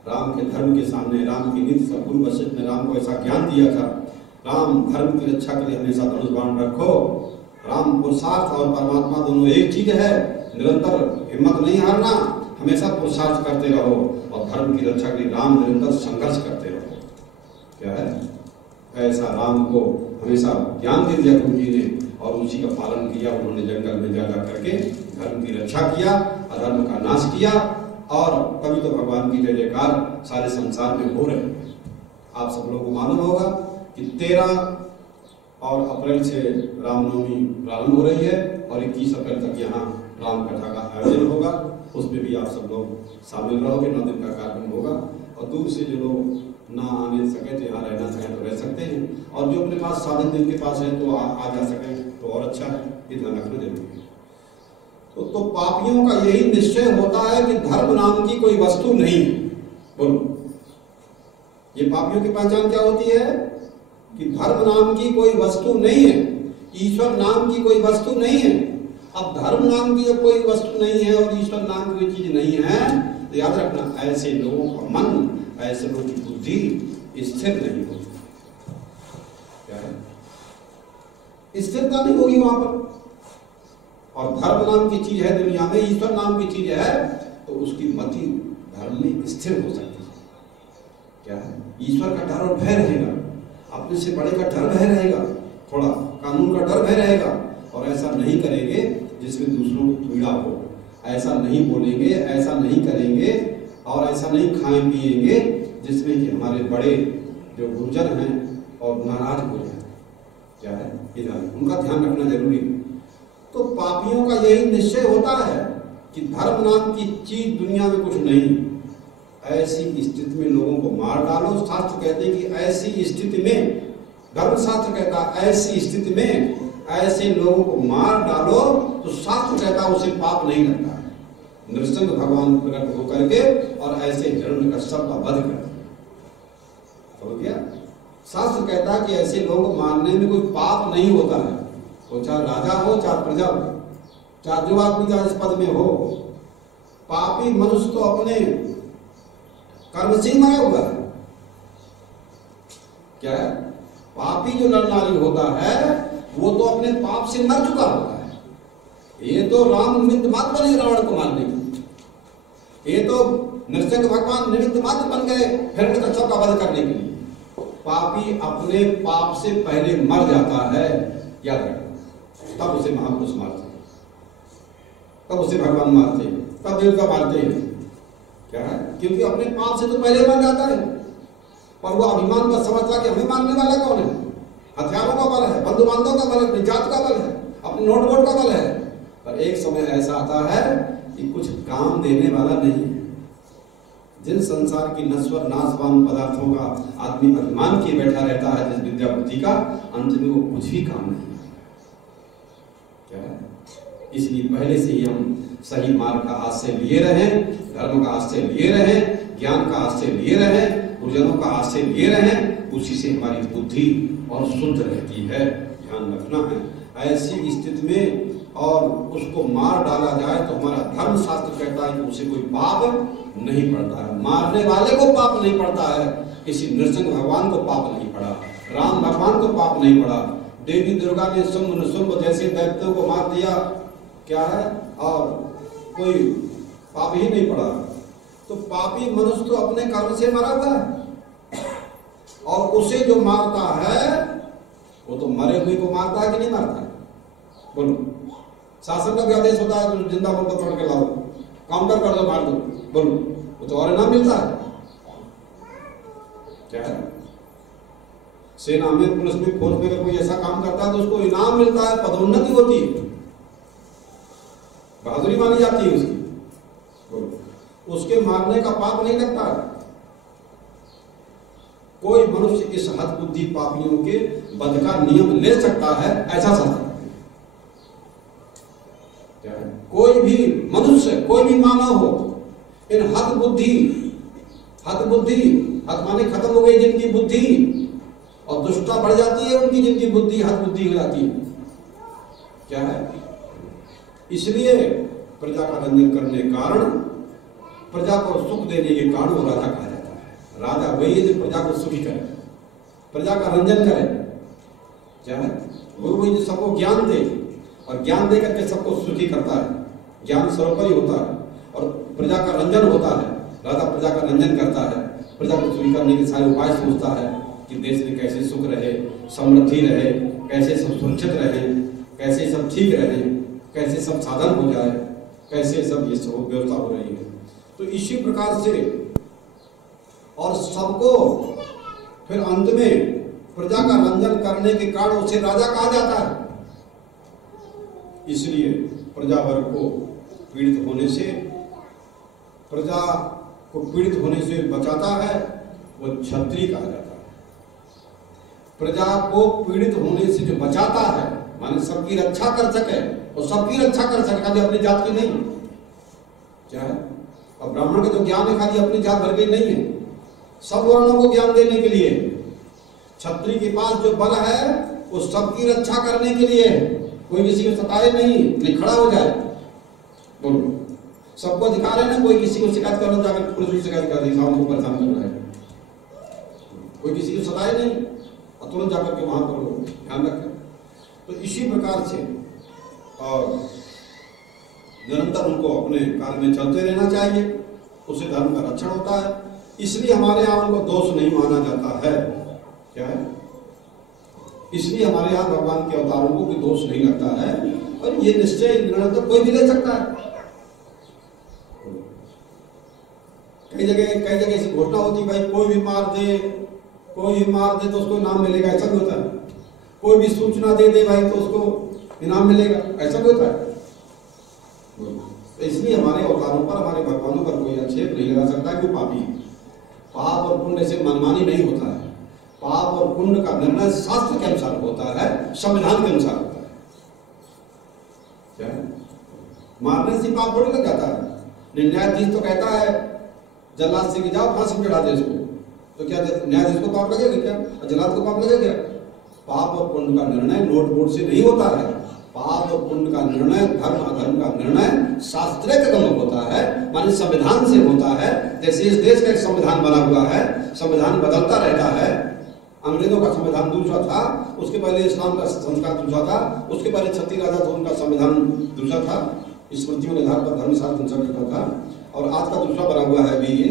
राम के धर्म के सामने। राम की नीति सब गुरु वशिष्ठ ने राम को ऐसा ज्ञान दिया था, राम धर्म की रक्षा के लिए हमेशा धनुष बाण रखो। राम पुरुषार्थ और परमात्मा दोनों एक चीज है, निरंतर हिम्मत नहीं हारना, हमेशा पुरुषार्थ करते रहो, और धर्म की रक्षा के लिए राम निरंतर संघर्ष करते रहो। क्या है, ऐसा राम को हमेशा ज्ञान दे दिया गुरु जी ने, और उसी का पालन किया। उन्होंने जंगल में जा करके धर्म की रक्षा किया, अधर्म का नाश किया, और कभी तो भगवान की जय जयकार सारे संसार में हो रहे हैं। आप सब लोगों को मालूम होगा कि 13 और अप्रैल से रामनवमी प्रारंभ हो रही है, और 21 अप्रैल तक यहाँ राम कथा का आयोजन होगा। उसमें भी आप सब लोग शामिल रहोगे। 9 दिन का कार्यक्रम होगा, और दूर से जो लोग ना आने सके तो यहाँ रहना चाहें तो रह सकते हैं, और जो अपने पास साधन जिनके पास है तो आ जा सकें तो और अच्छा है। ये ध्यान रखना जरूरी है। तो पापियों का यही निश्चय होता है कि धर्म नाम की कोई वस्तु नहीं है। बोलो, ये पापियों की पहचान क्या होती है कि धर्म नाम की कोई वस्तु नहीं है, ईश्वर नाम की कोई वस्तु नहीं है। अब धर्म नाम की जब कोई वस्तु नहीं है और ईश्वर नाम की कोई चीज नहीं है, तो याद रखना ऐसे लोगों का मन, ऐसे लोगों की बुद्धि स्थिर नहीं होगी। क्या है, स्थिरता नहीं होगी वहां पर। और धर्म नाम की चीज है दुनिया में, ईश्वर नाम की चीज है, तो उसकी मति धर्म में स्थिर हो सकती है। क्या है, ईश्वर का डर और भय रहेगा, अपने से बड़े का डर भय रहेगा, थोड़ा कानून का डर भय रहेगा, और ऐसा नहीं करेंगे जिसमें दूसरों को पीड़ा हो, ऐसा नहीं बोलेंगे, ऐसा नहीं करेंगे, और ऐसा नहीं खाएं पिएंगे जिसमें कि हमारे बड़े जो गुरुजन हैं और नाराज हो जाए। क्या है, ये उनका ध्यान रखना जरूरी है। तो पापियों का यही निश्चय होता है कि धर्म नाम की चीज दुनिया में कुछ नहीं। ऐसी स्थिति में लोगों को मार डालो। शास्त्र कहते हैं कि ऐसी स्थिति में, धर्मशास्त्र कहता है ऐसी स्थिति में ऐसे लोगों को मार डालो, तो शास्त्र कहता है उसे पाप नहीं लगता है। नृसिंह भगवान प्रकट होकर के और ऐसे हिरण्यकश्यप का वध कर दिया। हो गया। शास्त्र कहता है कि ऐसे लोग मारने में कोई पाप नहीं होता है, वो चाहे राजा हो चाहे प्रजा हो, चाहे जो आदमी चाहे इस पद में हो। पापी मनुष्य तो अपने कर्म से ही मरा हुआ है। क्या है? पापी जो नर-नारी होता है वो तो अपने पाप से मर चुका होता है। ये तो राम निमित्त मात्र बने रावण को मारने की, ये तो नृसिंह भगवान निमित्त मात्र बन गए हिरण्यकश्यप का वध करने के लिए। पापी अपने पाप से पहले मर जाता है, याद रखना, तब उसे महापुरुष मारते हैं, तब उसे भगवान मारते हैं, तब देवता मारते हैं। क्या है? क्योंकि अपने पाप से तो पहले मर जाता है, पर वो अभिमान पर समझता कि हमें मारने वाला कौन है? हथियारों का बल है, बंधु बांधव का बल है, अपनी जात का बल है, अपने नोट वोट का बल है। पर एक समय ऐसा आता है कि कुछ काम देने वाला नहीं है। जिन संसार की नश्वर नाशवान पदार्थों का आदमी अभिमान किए बैठा रहता है, जिस विद्या बुद्धि का, अंत में वो कुछ भी काम नहीं है। क्या है? इसलिए पहले से ही हम सही मार्ग का आश्रय लिए रहें, धर्म का आश्रय लिए रहें, ज्ञान का आश्रय लिए रहें, गुरुजनों का आश्रय लिए रहें, उसी से हमारी बुद्धि और शुद्ध रहती है। ध्यान रखना है। ऐसी स्थिति में और उसको मार डाला जाए तो हमारा धर्म शास्त्र कहता है कि उसे कोई पाप नहीं पड़ता है। मारने वाले को पाप नहीं पड़ता है। किसी नृसिंह भगवान को पाप नहीं पड़ा, राम भगवान को पाप नहीं पड़ा, देवी दुर्गा ने शुंभ निशुंभ जैसे दैत्यों को मार दिया, क्या है, और कोई पाप ही नहीं पड़ा। तो पापी मनुष्य तो अपने कर्म से मरा हुआ है, और उसे जो मारता है वो तो मरे हुए को मारता है कि नहीं मारता है? बोलो। शासन का भी आदेश होता है तो जिंदा मुर्दा पकड़ के लाओ, काउंटर कर दो, मार दो। बोलो, वो तो और इनाम मिलता है। क्या है? सेना में, पुलिस में, फौज में अगर कोई ऐसा काम करता है तो उसको इनाम मिलता है, पदोन्नति होती है, बहादुरी मानी जाती है उसकी। बोलो, उसके मारने का पाप नहीं लगता है। कोई मनुष्य इस हद बुद्धि पापियों के वध का नियम ले सकता है, ऐसा शास्त्र। कोई भी मनुष्य, कोई भी मानव हो, इन हद बुद्धि, हद माने खत्म हो गई जिनकी बुद्धि, और दुष्टता बढ़ जाती है उनकी, जिनकी बुद्धि हद बुद्धि हो जाती है। क्या है? इसलिए प्रजा का रंजन करने के कारण, प्रजा को सुख देने के कारण वो राजा कहा जाता है। राजा वही है जो प्रजा को सुखी करे, प्रजा का रंजन करे। क्या है? वो वही जो सबको ज्ञान दे, और ज्ञान दे करके सबको सुखी करता है। ज्ञान सर्वोपरि होता है और प्रजा का रंजन होता है। राजा प्रजा का रंजन करता है, प्रजा को सुखी करने के सारे उपाय सोचता है कि देश में कैसे सुख रहे, समृद्धि रहे, कैसे सब सुरक्षित रहे, कैसे सब ठीक रहे, कैसे सब साधन हो जाए, कैसे सब ये सब व्यवस्था हो रही है। तो इसी प्रकार से, और सबको फिर अंत में प्रजा का रंजन करने के कारण उसे राजा कहा जाता है। इसलिए प्रजा वर्ग को पीड़ित होने से, प्रजा को पीड़ित होने से बचाता है, वो क्षत्रिय कहा जाता है। प्रजा को पीड़ित होने से जो बचाता है, माने सबकी रक्षा कर सके, और सबकी रक्षा कर सके, खाली अपनी जात की नहीं। क्या है? और ब्राह्मण का जो ज्ञान है खाली अपनी जात भर के नहीं है, सब वर्णों को ज्ञान देने के लिए। क्षत्रिय के पास जो बल है वो सबकी रक्षा करने के लिए, कोई किसी को सताए नहीं, खड़ा हो जाए। बोलो, सबको अधिकार है ना, कोई किसी को शिकायत करना, जाकर पुलिस को शिकायत कर दी, साहब को परेशान कर रहा है, कोई किसी को सताए नहीं, और तुरंत जाकर के वहां पर ध्यान रखें। तो इसी प्रकार से और निरंतर उनको अपने कार्य में चलते रहना चाहिए, उससे धर्म का रक्षण होता है। इसलिए हमारे यहाँ उनको दोष नहीं माना जाता है। क्या है? इसलिए हमारे यहाँ भगवान के अवतारों को कोई दोष नहीं लगता है, और ये निश्चय निर्णय तो कोई भी ले सकता है। कई जगह ऐसी घोषणा होती है, भाई कोई भी मार दे तो उसको इनाम मिलेगा, ऐसा भी होता है। कोई भी सूचना दे दे भाई तो उसको इनाम मिलेगा, ऐसा भी होता है। इसलिए हमारे अवतारों पर, हमारे भगवानों पर कोई आक्षेप नहीं लगा सकता कि वो पापी है। पाप और पुण्य से मनमानी नहीं होता है। पाप और पुण्य का निर्णय शास्त्र के अनुसार होता है, संविधान के अनुसार होता है। क्या है? मारने से पाप थोड़ी लग जाता है, न्यायाधीश तो कहता है जल्लाद से कि जाओ फांसी पे चढ़ा दे इसको, तो क्या न्यायाधीश को पाप लगेगा क्या? जल्लाद को पाप लगेगा क्या? पाप और पुण्य का निर्णय नोट बोर्ड से नहीं होता है। पाप और पुण्य का निर्णय, धर्म अधर्म का निर्णय शास्त्रीय कदम होता है, माने संविधान से होता है। जैसे इस देश का एक संविधान बना हुआ है, संविधान बदलता रहता है। अंग्रेजों का संविधान दूसरा था, उसके पहले इस्लाम का संस्कार दूसरा था, उसके पहले छत्तीस राजा थे उनका संविधान दूसरा था, स्मृतियों के आधार पर धर्म शास्त्र संस्कार था। और आज का दूसरा बना हुआ है अभी ये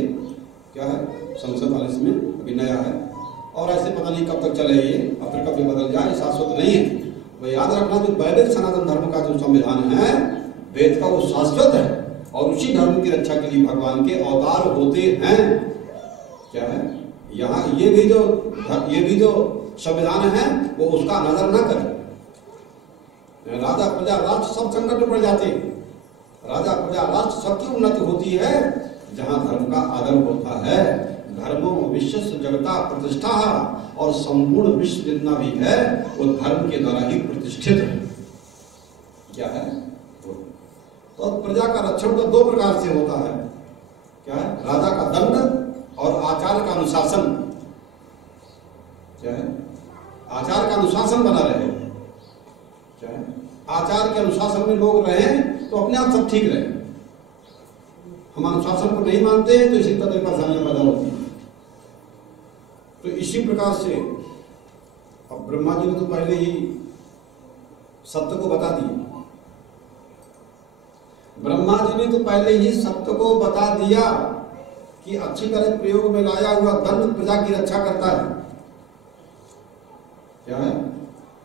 क्या है, संसद वाले इसमें अभी नया है। और ऐसे पता नहीं कब तक चले ये, अब फिर कभी बदल जाए, शाश्वत नहीं है। तो याद रखना जो वैदिक सनातन धर्म का जो संविधान है, वेद का, वो शाश्वत है और उसी धर्म की रक्षा के लिए भगवान के अवतार होते हैं। क्या है यहाँ ये भी जो संविधान है वो उसका नजर न करें। राजा प्रजा राष्ट्र सब संकट में पड़ जाते हैं। राजा प्रजा राष्ट्र सबकी उन्नति होती है जहां धर्म का आदर होता है। धर्मो विश्व जगता प्रतिष्ठा, और संपूर्ण विश्व जितना भी है वो धर्म के द्वारा ही प्रतिष्ठित है। क्या है तो प्रजा का रक्षण तो दो प्रकार से होता है। क्या है, राजा का दंड और आचार का अनुशासन। क्या है, आचार का अनुशासन बना रहे। क्या है, आचार के अनुशासन में लोग रहें तो अपने आप सब ठीक रहे। हम अनुशासन को नहीं मानते तो इसी तरह परेशानियां पैदा होती हैं। तो इसी प्रकार से अब ब्रह्मा जी ने तो पहले ही सत्य को बता दिया। ब्रह्मा जी ने तो पहले ही सत्य को बता दिया कि अच्छी तरह प्रयोग में लाया हुआ दंड प्रजा की रक्षा करता है। क्या है,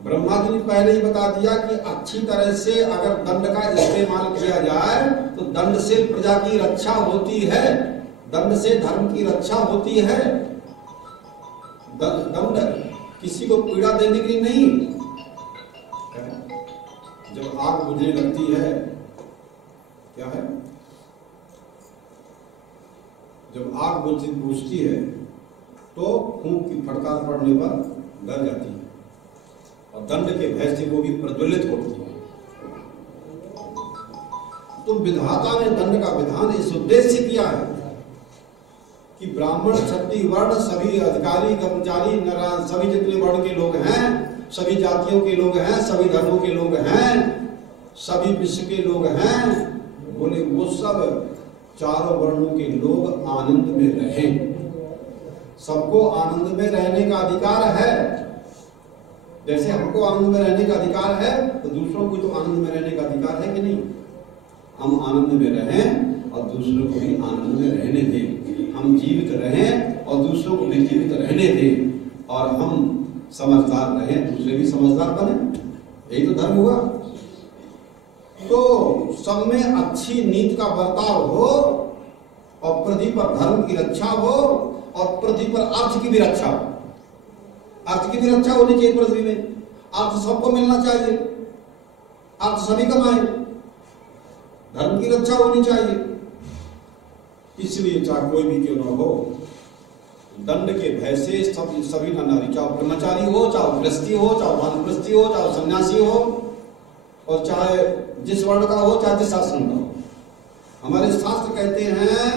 ब्रह्मा जी ने पहले ही बता दिया कि अच्छी तरह से अगर दंड का इस्तेमाल किया जाए तो दंड से प्रजा की रक्षा होती है, दंड से धर्म की रक्षा होती है। दंड किसी को पीड़ा देने के लिए नहीं। जब आग बुझने लगती है, क्या है, जब आग बुझती है तो फूंक की फटकार पड़ने पर डर जाती है और दंड के भय से वो भी प्रज्वलित होती है। तो विधाता ने दंड का विधान इस उद्देश्य से किया है कि ब्राह्मण क्षत्रिय वर्ण सभी अधिकारी कर्मचारी नारायण सभी जितने वर्ण के लोग हैं, सभी जातियों के लोग हैं, सभी धर्मों के लोग हैं, सभी विश्व के लोग हैं, बोले वो सब चारों वर्णों के लोग आनंद में रहें। सबको आनंद में रहने का अधिकार है। जैसे हमको आनंद में रहने का अधिकार है तो दूसरों को तो आनंद में रहने का अधिकार है कि नहीं। हम आनंद में रहें और दूसरों को भी आनंद में रहने दें। हम जीवित रहें और दूसरों को भी जीवित रहने दें, और हम समझदार रहें, दूसरे भी समझदार बने। यही तो धर्म हुआ। तो सब में अच्छी नीति का बर्ताव हो और पृथ्वी पर धर्म की रक्षा हो और पृथ्वी पर अर्थ की भी रक्षा हो। अर्थ की भी रक्षा होनी चाहिए पृथ्वी में। अर्थ सबको मिलना चाहिए, अर्थ सभी कमाए, धर्म की रक्षा होनी चाहिए। इसलिए चाहे कोई भी क्यों न हो, दंड के भय से सभी नारी, चाहे ब्रह्मचारी हो, चाहे गृहस्थी हो, चाहे वानप्रस्थी हो, चाहे सन्यासी हो, और चाहे जिस वर्ण का हो, चाहे जिस आश्रम का हो। हमारे शास्त्र कहते हैं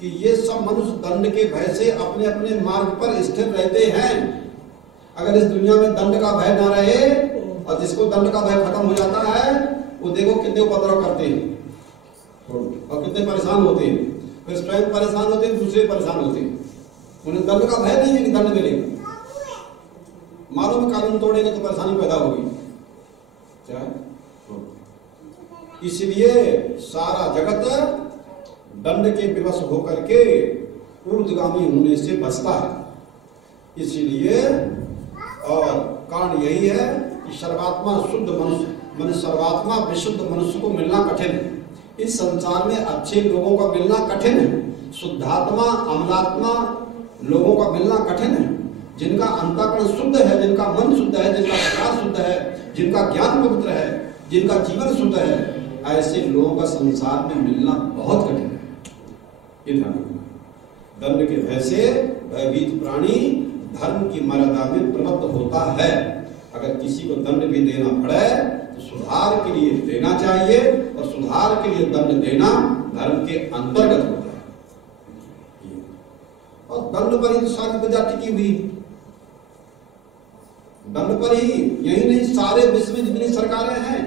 कि ये सब मनुष्य दंड के भय से अपने अपने मार्ग पर स्थिर रहते हैं। अगर इस दुनिया में दंड का भय ना रहे और जिसको दंड का भय खत्म हो जाता है वो देखो कितने उपद्रव करते हैं और कितने परेशान होते हैं। फिर स्वयं परेशान होते हैं, दूसरे परेशान होते हैं। उन्हें दंड का भय नहीं है कि दंड मिलेगा। मालूम कानून तोड़ेगा तो परेशानी पैदा होगी। क्या है, इसलिए सारा जगत दंड के विवश होकर के ऊर्ध्वगामी होने से बचता है। इसलिए और कारण यही है कि सर्वात्मा शुद्ध मनुष्य माने सर्वात्मा विशुद्ध मनुष्य को मिलना कठिन है। इस संसार में अच्छे लोगों का मिलना कठिन है। शुद्धात्मा अमलात्मा लोगों का मिलना कठिन है। जिनका अंतःकरण शुद्ध है, जिनका मन शुद्ध है, जिनका विचार शुद्ध है, जिनका ज्ञान पवित्र है, जिनका जीवन शुद्ध है, ऐसे लोगों का संसार में मिलना बहुत कठिन है। ये ध्यान रखना। दंड के भय से भयभीत प्राणी धर्म की मर्यादा में प्रबद्ध होता है। अगर किसी को दंड भी देना पड़े तो सुधार के लिए देना चाहिए, और सुधार के लिए दंड देना धर्म के अंतर्गत होता है। और दंड पर ही तो सारी प्रजा टिकी हुई, दंड पर ही। यही नहीं, सारे विश्व में जितनी सरकारें हैं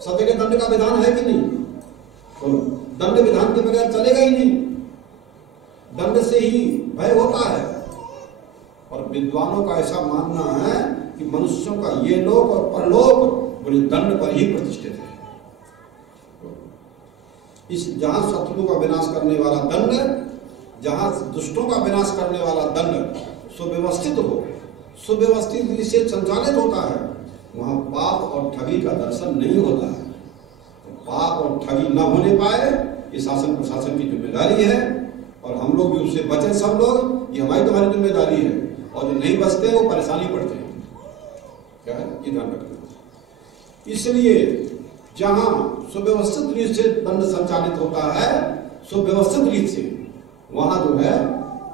सब जगह दंड का विधान है कि नहीं? तो दंड विधान के बगैर चलेगा ही नहीं। दंड से ही भय होता है। और विद्वानों का ऐसा मानना है कि मनुष्यों का ये लोक और परलोक बोले दंड पर ही प्रतिष्ठित है। इस जहां शत्रुओं का विनाश करने वाला दंड, जहां दुष्टों का विनाश करने वाला दंड सुव्यवस्थित हो, सुव्यवस्थित रीति से संचालित होता है, वहां पाप और ठगी का दर्शन नहीं होता है। तो पाप और ठगी न होने पाए ये शासन प्रशासन की जिम्मेदारी है। और हम लोग भी उससे बचें, सब लोग, ये हमारी तुम्हारी जिम्मेदारी है। और जो नहीं बचते वो परेशानी पड़ते हैं। क्या है ये ध्यान रखना। इसलिए जहां सुव्यवस्थित रीति से दंड संचालित होता है, सुव्यवस्थित रीति से, वहां जो है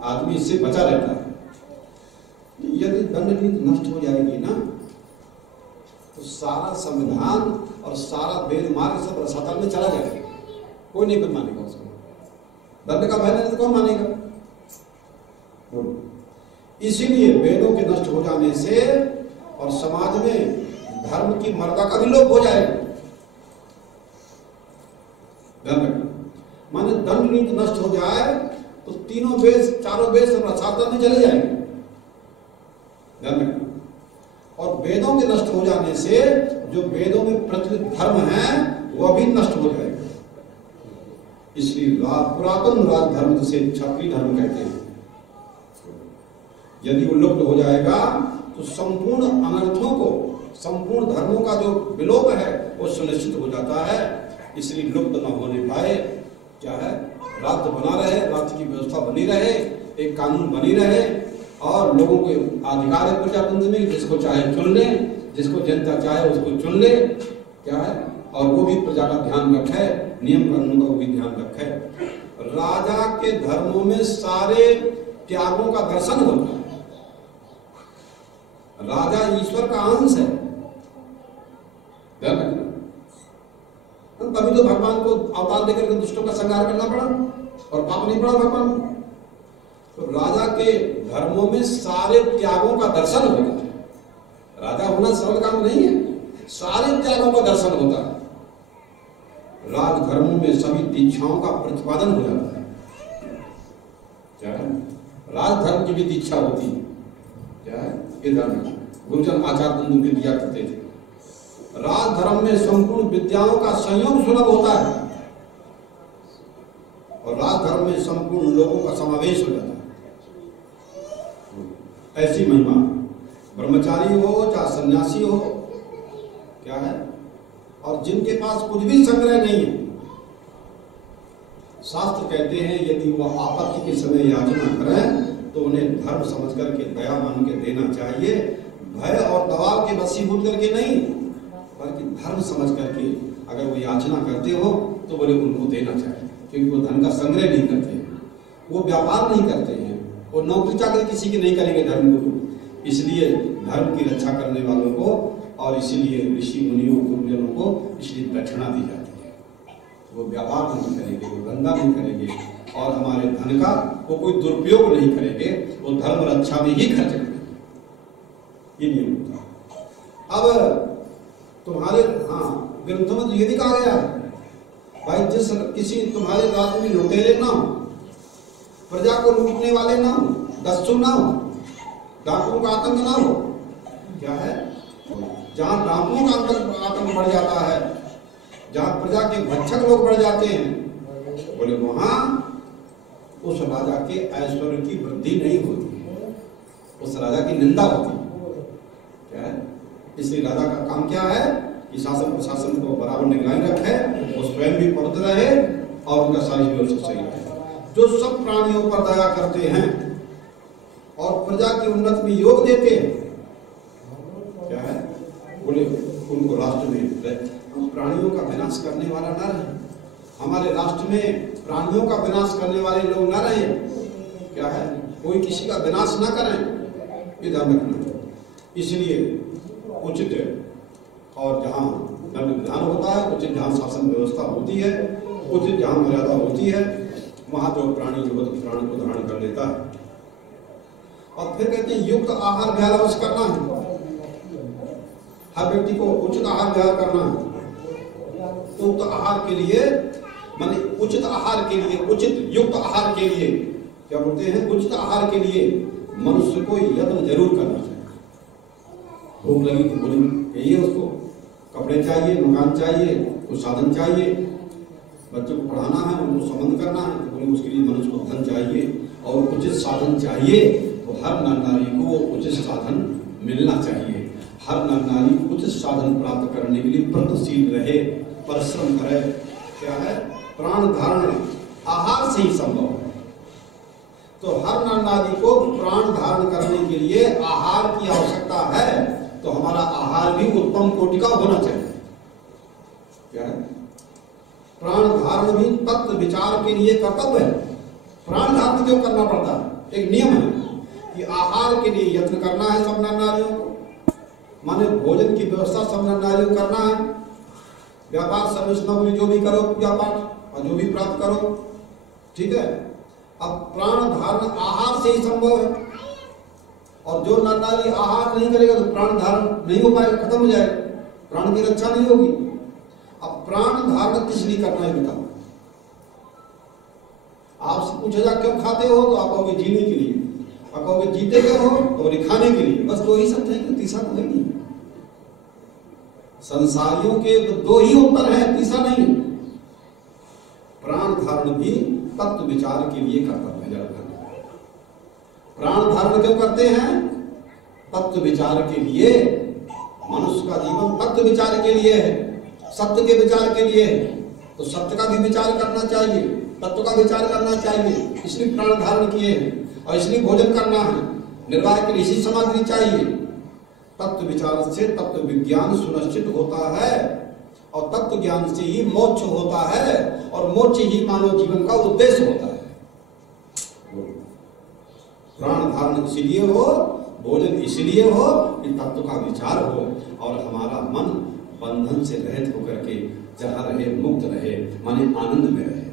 आदमी इससे बचा रहता है। यदि दंड नीति नष्ट हो जाएगी ना, तो सारा संविधान और सारा वेद मार्ग सब रसातल में चला जाएगा। कोई नहीं कुछ मानेगा उसको। दंड का भय नहीं तो कौन मानेगा? इसीलिए वेदों के नष्ट हो जाने से और समाज में धर्म की मर्यादा का भी लोप हो जाएगा। ध्यान रखना, माने दंड नीति नष्ट हो जाए तो तीनों वेद, चारों वेद सब रसातल में चले जाएंगे। ध्यान रखना। और वेदों के नष्ट हो जाने से जो वेदों में प्रचलित धर्म है वह भी नष्ट हो जाएगा। इसलिए पुरातन राज धर्म जिसे क्षत्रिय धर्म कहते हैं, यदि वो लुप्त हो जाएगा तो संपूर्ण अनर्थों को, संपूर्ण धर्मों का जो विलोप है वो सुनिश्चित हो जाता है। इसलिए लुप्त न होने पाए, क्या है, राज्य बना रहे, राज्य की व्यवस्था बनी रहे, एक कानून बनी रहे और लोगों के अधिकार है प्रजातंत्र में, जिसको चाहे चुन ले, जिसको जनता चाहे उसको चुन ले, क्या है, और वो भी प्रजा का ध्यान रखे, नियम कानून का भी ध्यान रखे। राजा के धर्मों में सारे त्यागों का दर्शन होता है। राजा ईश्वर का अंश है। ध्यान रखना। तभी तो भगवान को अवतार देकर के दुष्टों का संहार करना पड़ा और पाप नहीं पड़ा भगवान। तो राजा के धर्मों में सारे त्यागों का दर्शन होता है। राजा होना सरल काम नहीं है, सारे त्यागों का दर्शन होता है। राजधर्मों में सभी दीक्षाओं का प्रतिपादन हो जाता है। क्या है, राजधर्म की भी दीक्षा होती है। क्या है, ये गुरुजन आचार्य बंधु के दिया करते थे। राजधर्म में संपूर्ण विद्याओं का संयोग सुलभ होता है और राजधर्म में संपूर्ण लोगों का समावेश हो जाता है। ऐसी महिमा, ब्रह्मचारी हो चाहे सन्यासी हो, क्या है, और जिनके पास कुछ भी संग्रह नहीं है, शास्त्र कहते हैं यदि वह आपत्ति के समय याचना करें तो उन्हें धर्म समझ करके, दया मान के देना चाहिए। भय और दबाव के वशीभूत करके नहीं, बल्कि धर्म समझ करके अगर वो याचना करते हो तो बोले उनको देना चाहिए। क्योंकि वो धन का संग्रह नहीं करते हैं, वो व्यापार नहीं करते हैं, वो नौकरी चाकरी किसी की नहीं करेंगे धर्म को। इसलिए धर्म की रक्षा करने वालों को और इसीलिए ऋषि मुनियों गुरुजनों को इसलिए दक्षिणा दी जाती है। वो व्यापार नहीं करेंगे, वो धंधा नहीं करेंगे और हमारे धन का वो कोई दुरुपयोग नहीं करेंगे, वो धर्म रक्षा में ही खर्च करेंगे। ये नियम होता है। अब तुम्हारे ग्रंथों में तो ये भी कहा गया है भाई, जिस किसी तुम्हारे राज्य में लुटेरे ना हो, प्रजा को लूटने वाले ना हो, दस्यु ना हो, डाकुओं का आतंक ना हो। क्या है, जहां डाकुओं का आतंक बढ़ जाता है, जहां प्रजा के भक्षक लोग बढ़ जाते हैं, बोले वहां उस राजा के ऐश्वर्य की वृद्धि नहीं होती है, उस राजा की निंदा होती है। क्या है, इसलिए राजा का काम क्या है कि शासन प्रशासन को बराबर निगरानी रखे, वो स्वयं भी पवित्र रहे और उनका सारी व्यवस्था सही रहे। जो सब प्राणियों पर दया करते हैं और प्रजा की उन्नति में योग देते हैं, क्या है, बोले उनको राष्ट्र में प्राणियों का विनाश करने वाला न रहे। हमारे राष्ट्र में प्राणियों का विनाश करने वाले लोग न रहे। क्या है, कोई किसी का विनाश न करें, ये ध्यान रखना। इसलिए उचित और जहाँ दंड विधान होता है, उचित जहाँ शासन व्यवस्था होती है, उचित जहाँ मर्यादा होती है वहाँ जो प्राणी जो प्राण को धारण कर लेता है। और फिर कहते हैं युक्त आहार विहार अवश्य करना है। हर व्यक्ति को उचित आहार विहार करना है। उक्त आहार के लिए माने उचित आहार के लिए, उचित युक्त आहार के लिए क्या बोलते हैं, उचित आहार के लिए मनुष्य को यत्न जरूर करना चाहिए। भूख लगी तो भोजन चाहिए, उसको कपड़े चाहिए, मकान चाहिए, कुछ साधन चाहिए, बच्चों को पढ़ाना है, उनको संबंध करना है तो बोले उसके लिए मनुष्य को धन चाहिए और उचित साधन चाहिए। तो हर नर नारी को उचित साधन मिलना चाहिए। हर नर नारी उचित साधन प्राप्त करने के लिए प्रयत्नशील रहे, परिश्रम करे। क्या है, प्राण धारण आहार से ही संभव है। तो हर नर नारी को प्राण धारण करने के लिए आहार की आवश्यकता है। तो हमारा आहार भी उत्तम कोटि का होना चाहिए। क्या है, प्राण धारण भी तत्व विचार के लिए कर्तव्य है। प्राण धारण क्यों करना पड़ता है, एक नियम है कि आहार के लिए यत्न करना है सब नर नारियों को। माने भोजन की व्यवस्था सब नर नारियों को करना है। व्यापार सर्विस नौकरी जो भी करो, पूजा पाठ और जो भी प्राप्त करो, ठीक है। अब प्राण धारण आहार से ही संभव है। और जो नर नारी आहार नहीं करेगा तो प्राण धारण नहीं हो पाएगा, खत्म हो जाएगा, प्राण की रक्षा नहीं होगी। अब प्राण धारण किस लिए करना है बताओ। आपसे पूछेगा क्यों खाते हो तो आप कहोगे जीने के लिए, आप कहोगे जीते क्यों हो तो बोले खाने के लिए। बस दो ही शब्द है, तीसरा तो है नहीं। संसारियों के दो ही उत्तर है, तीसरा नहीं है। प्राण धारण भी तत्व विचार के लिए कर्तव्य है। प्राण धारण क्यों करते हैं, तत्व विचार के लिए। मनुष्य का जीवन तत्व विचार के लिए है, सत्य के विचार के लिए है। तो सत्य का भी विचार करना चाहिए, तत्व का विचार करना चाहिए, इसलिए प्राण धारण किए हैं। और इसलिए भोजन करना है, निर्वाह के लिए इसी सामग्री चाहिए। तत्व विचार से तत्व विज्ञान सुनिश्चित होता है और तत्व ज्ञान से ही मोक्ष होता है और मोक्ष ही मानव जीवन का उद्देश्य होता है। प्राण धारण इसलिए हो, भोजन इसलिए हो कि तत्व का विचार हो और हमारा मन बंधन से रहित होकर के जहाँ रहे, मुक्त रहे, माने आनंद में रहे।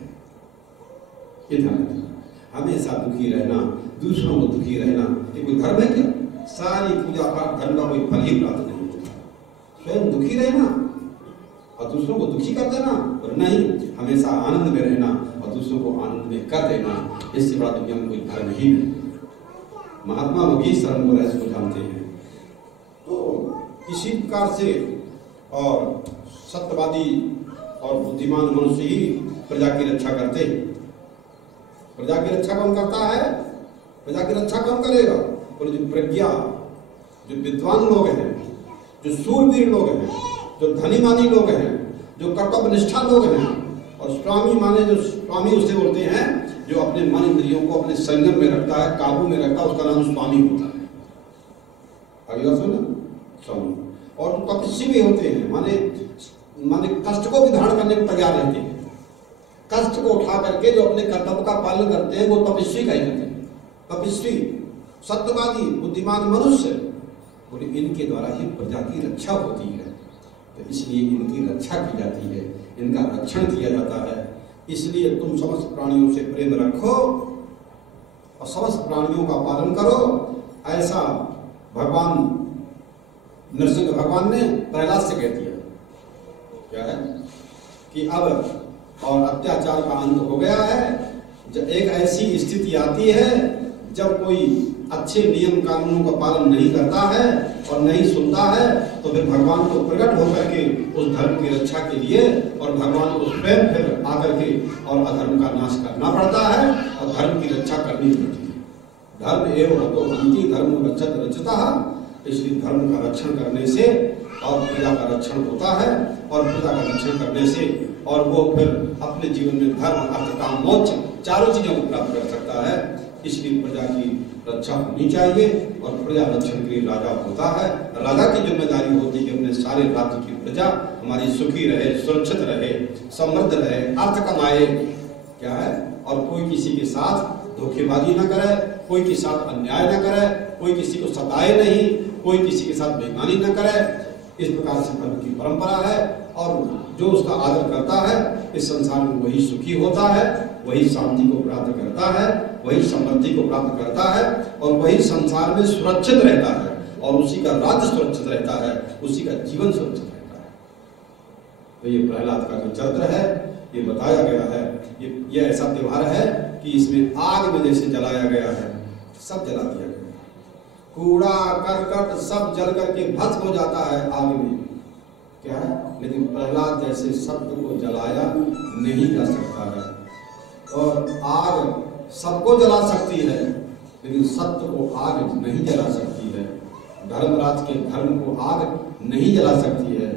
हमेशा दुखी रहना, दूसरों को दुखी रहना, ये कोई धर्म है क्या? सारी पूजा पाठ धर्म का कोई फल ही प्राप्त नहीं होता। स्वयं दुखी रहना और दूसरों को दुखी कर देना, और नहीं हमेशा आनंद में रहना और दूसरों को आनंद में कर देना, इससे बड़ा दुनिया में कोई धर्म ही नहीं। महात्मा योगेश धर्म को रहस्य को जानते हैं। तो इसी प्रकार से और सत्यवादी और बुद्धिमान मनुष्य ही प्रजा की रक्षा करते हैं। प्रजा की रक्षा कौन करता है? प्रजा की रक्षा कौन करेगा? और जो प्रज्ञा, जो विद्वान लोग हैं, जो सूरवीर लोग हैं, जो धनी मानी लोग हैं, जो कर्तव्य निष्ठा लोग हैं, और स्वामी माने जो स्वामी उसे बोलते हैं जो अपने मन इंद्रियों को अपने संयम में रखता है, काबू में रखता है, उसका नाम स्वामी होता है। आगे बात सुनो, स्वामी। और तपस्वी भी होते हैं, माने कष्ट को भी धारण करने को तैयार रहते हैं। कष्ट को उठा करके जो अपने कर्तव्य का पालन करते हैं वो तपस्वी कहलाते हैं। तपस्वी, सत्यवादी, बुद्धिमान मनुष्य, बोले इनके द्वारा ही प्रजा की रक्षा होती है। तो इसलिए इनकी रक्षा की जाती है, इनका रक्षण किया जाता है। इसलिए तुम समस्त प्राणियों से प्रेम रखो और समस्त प्राणियों का पालन करो। ऐसा भगवान नरसिंह भगवान ने प्रहलाद से कह दिया। क्या है कि अब और अत्याचार का अंत हो गया है। जब एक ऐसी स्थिति आती है जब कोई अच्छे नियम कानूनों का पालन नहीं करता है और नहीं सुनता है, तो फिर भगवान को प्रकट होकर के उस धर्म की रक्षा के लिए और भगवान को स्वयं फिर आकर के और अधर्म का नाश करना पड़ता है और धर्म की रक्षा करनी पड़ती है। धर्म एवं हतो हन्ति धर्म रक्षत रक्षतः। इसलिए धर्म का रक्षण करने से और प्रजा का रक्षण होता है और प्रजा का रक्षण करने से और वो फिर अपने जीवन में धर्म, अर्थ, काम, मोक्ष चारों चीजों को प्राप्त कर सकता है। इसलिए प्रजा की रक्षा होनी चाहिए और प्रजा रक्षण के लिए राजा होता है। राजा की जिम्मेदारी होती है कि अपने सारे राज्य की प्रजा हमारी सुखी रहे, सुरक्षित रहे, समृद्ध रहे, अर्थ कमाए। क्या है, और कोई किसी के साथ धोखेबाजी न करे, कोई के साथ अन्याय न करे, कोई किसी को सताए नहीं, कोई किसी के साथ बेईमानी न करे। इस प्रकार से धर्म की परंपरा है और जो उसका आदर करता है इस संसार में वही सुखी होता है, वही शांति को प्राप्त करता है, वही समृद्धि को प्राप्त करता है और वही संसार में सुरक्षित रहता है और उसी का राज्य सुरक्षित रहता है, उसी का जीवन सुरक्षित रहता है। तो ये प्रहलाद का जो चरित्र है ये बताया गया है। ये ऐसा त्योहार है कि इसमें आग में जैसे जलाया गया है, सब जला दिया गया, कूड़ा करकट सब जल करके भस्म हो जाता है आग में, क्या है, लेकिन प्रहलाद जैसे सत्य को जलाया नहीं जा सकता है। और आग सबको जला सकती है लेकिन सत्य को आग नहीं जला सकती है, धर्मराज के धर्म को आग नहीं जला सकती है,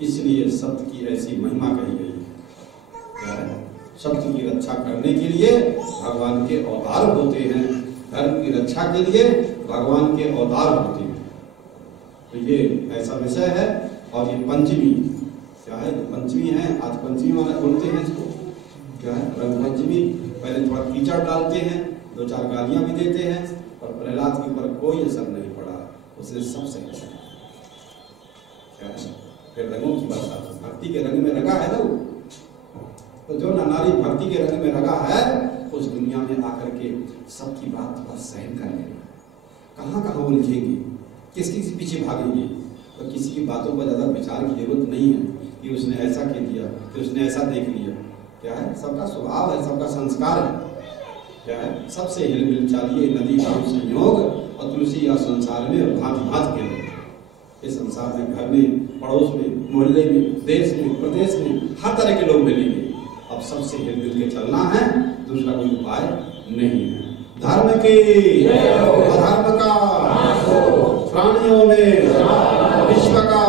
इसलिए सत्य की ऐसी महिमा कही गई है। सत्य की रक्षा करने के लिए भगवान के अवतार होते हैं, धर्म की रक्षा के लिए भगवान के अवतार होते हैं। तो ये ऐसा विषय है। और ये पंचमी क्या है, पंचमी है, आज पंचमी वाला बोलते हैं इसको, क्या है, रंग पंचमी। पहले थोड़ा कीचड़ डालते हैं, 2-4 गालियां भी देते हैं, और प्रहलाद के ऊपर कोई असर नहीं पड़ा, उसे सब सही क्या है। फिर रंगों की बात, भक्ति के रंग में रंगा है ना, तो जो नारी भक्ति के रंग में रंगा है उस दुनिया में आकर के सबकी बात सहन कर लेगा, कहाँ कहाँ उलझेंगे, किसके पीछे भागेंगे। तो किसी की बातों पर ज़्यादा विचार की जरूरत नहीं है कि उसने ऐसा कह दिया, कि उसने ऐसा देख लिया, क्या है, सबका स्वभाव है, सबका संस्कार है, क्या है, सबसे हिलमिल चालिए नदी का संयोग और तुलसी या संसार में भांति भांति के लोग। इस संसार में घर में, पड़ोस में, मोहल्ले में, देश में, प्रदेश में हर तरह के लोग मिलेंगे। अब सबसे हिलमिल के चलना है, दूसरा कोई उपाय नहीं है। धर्म के अधर्म का प्राणियों में विश्व का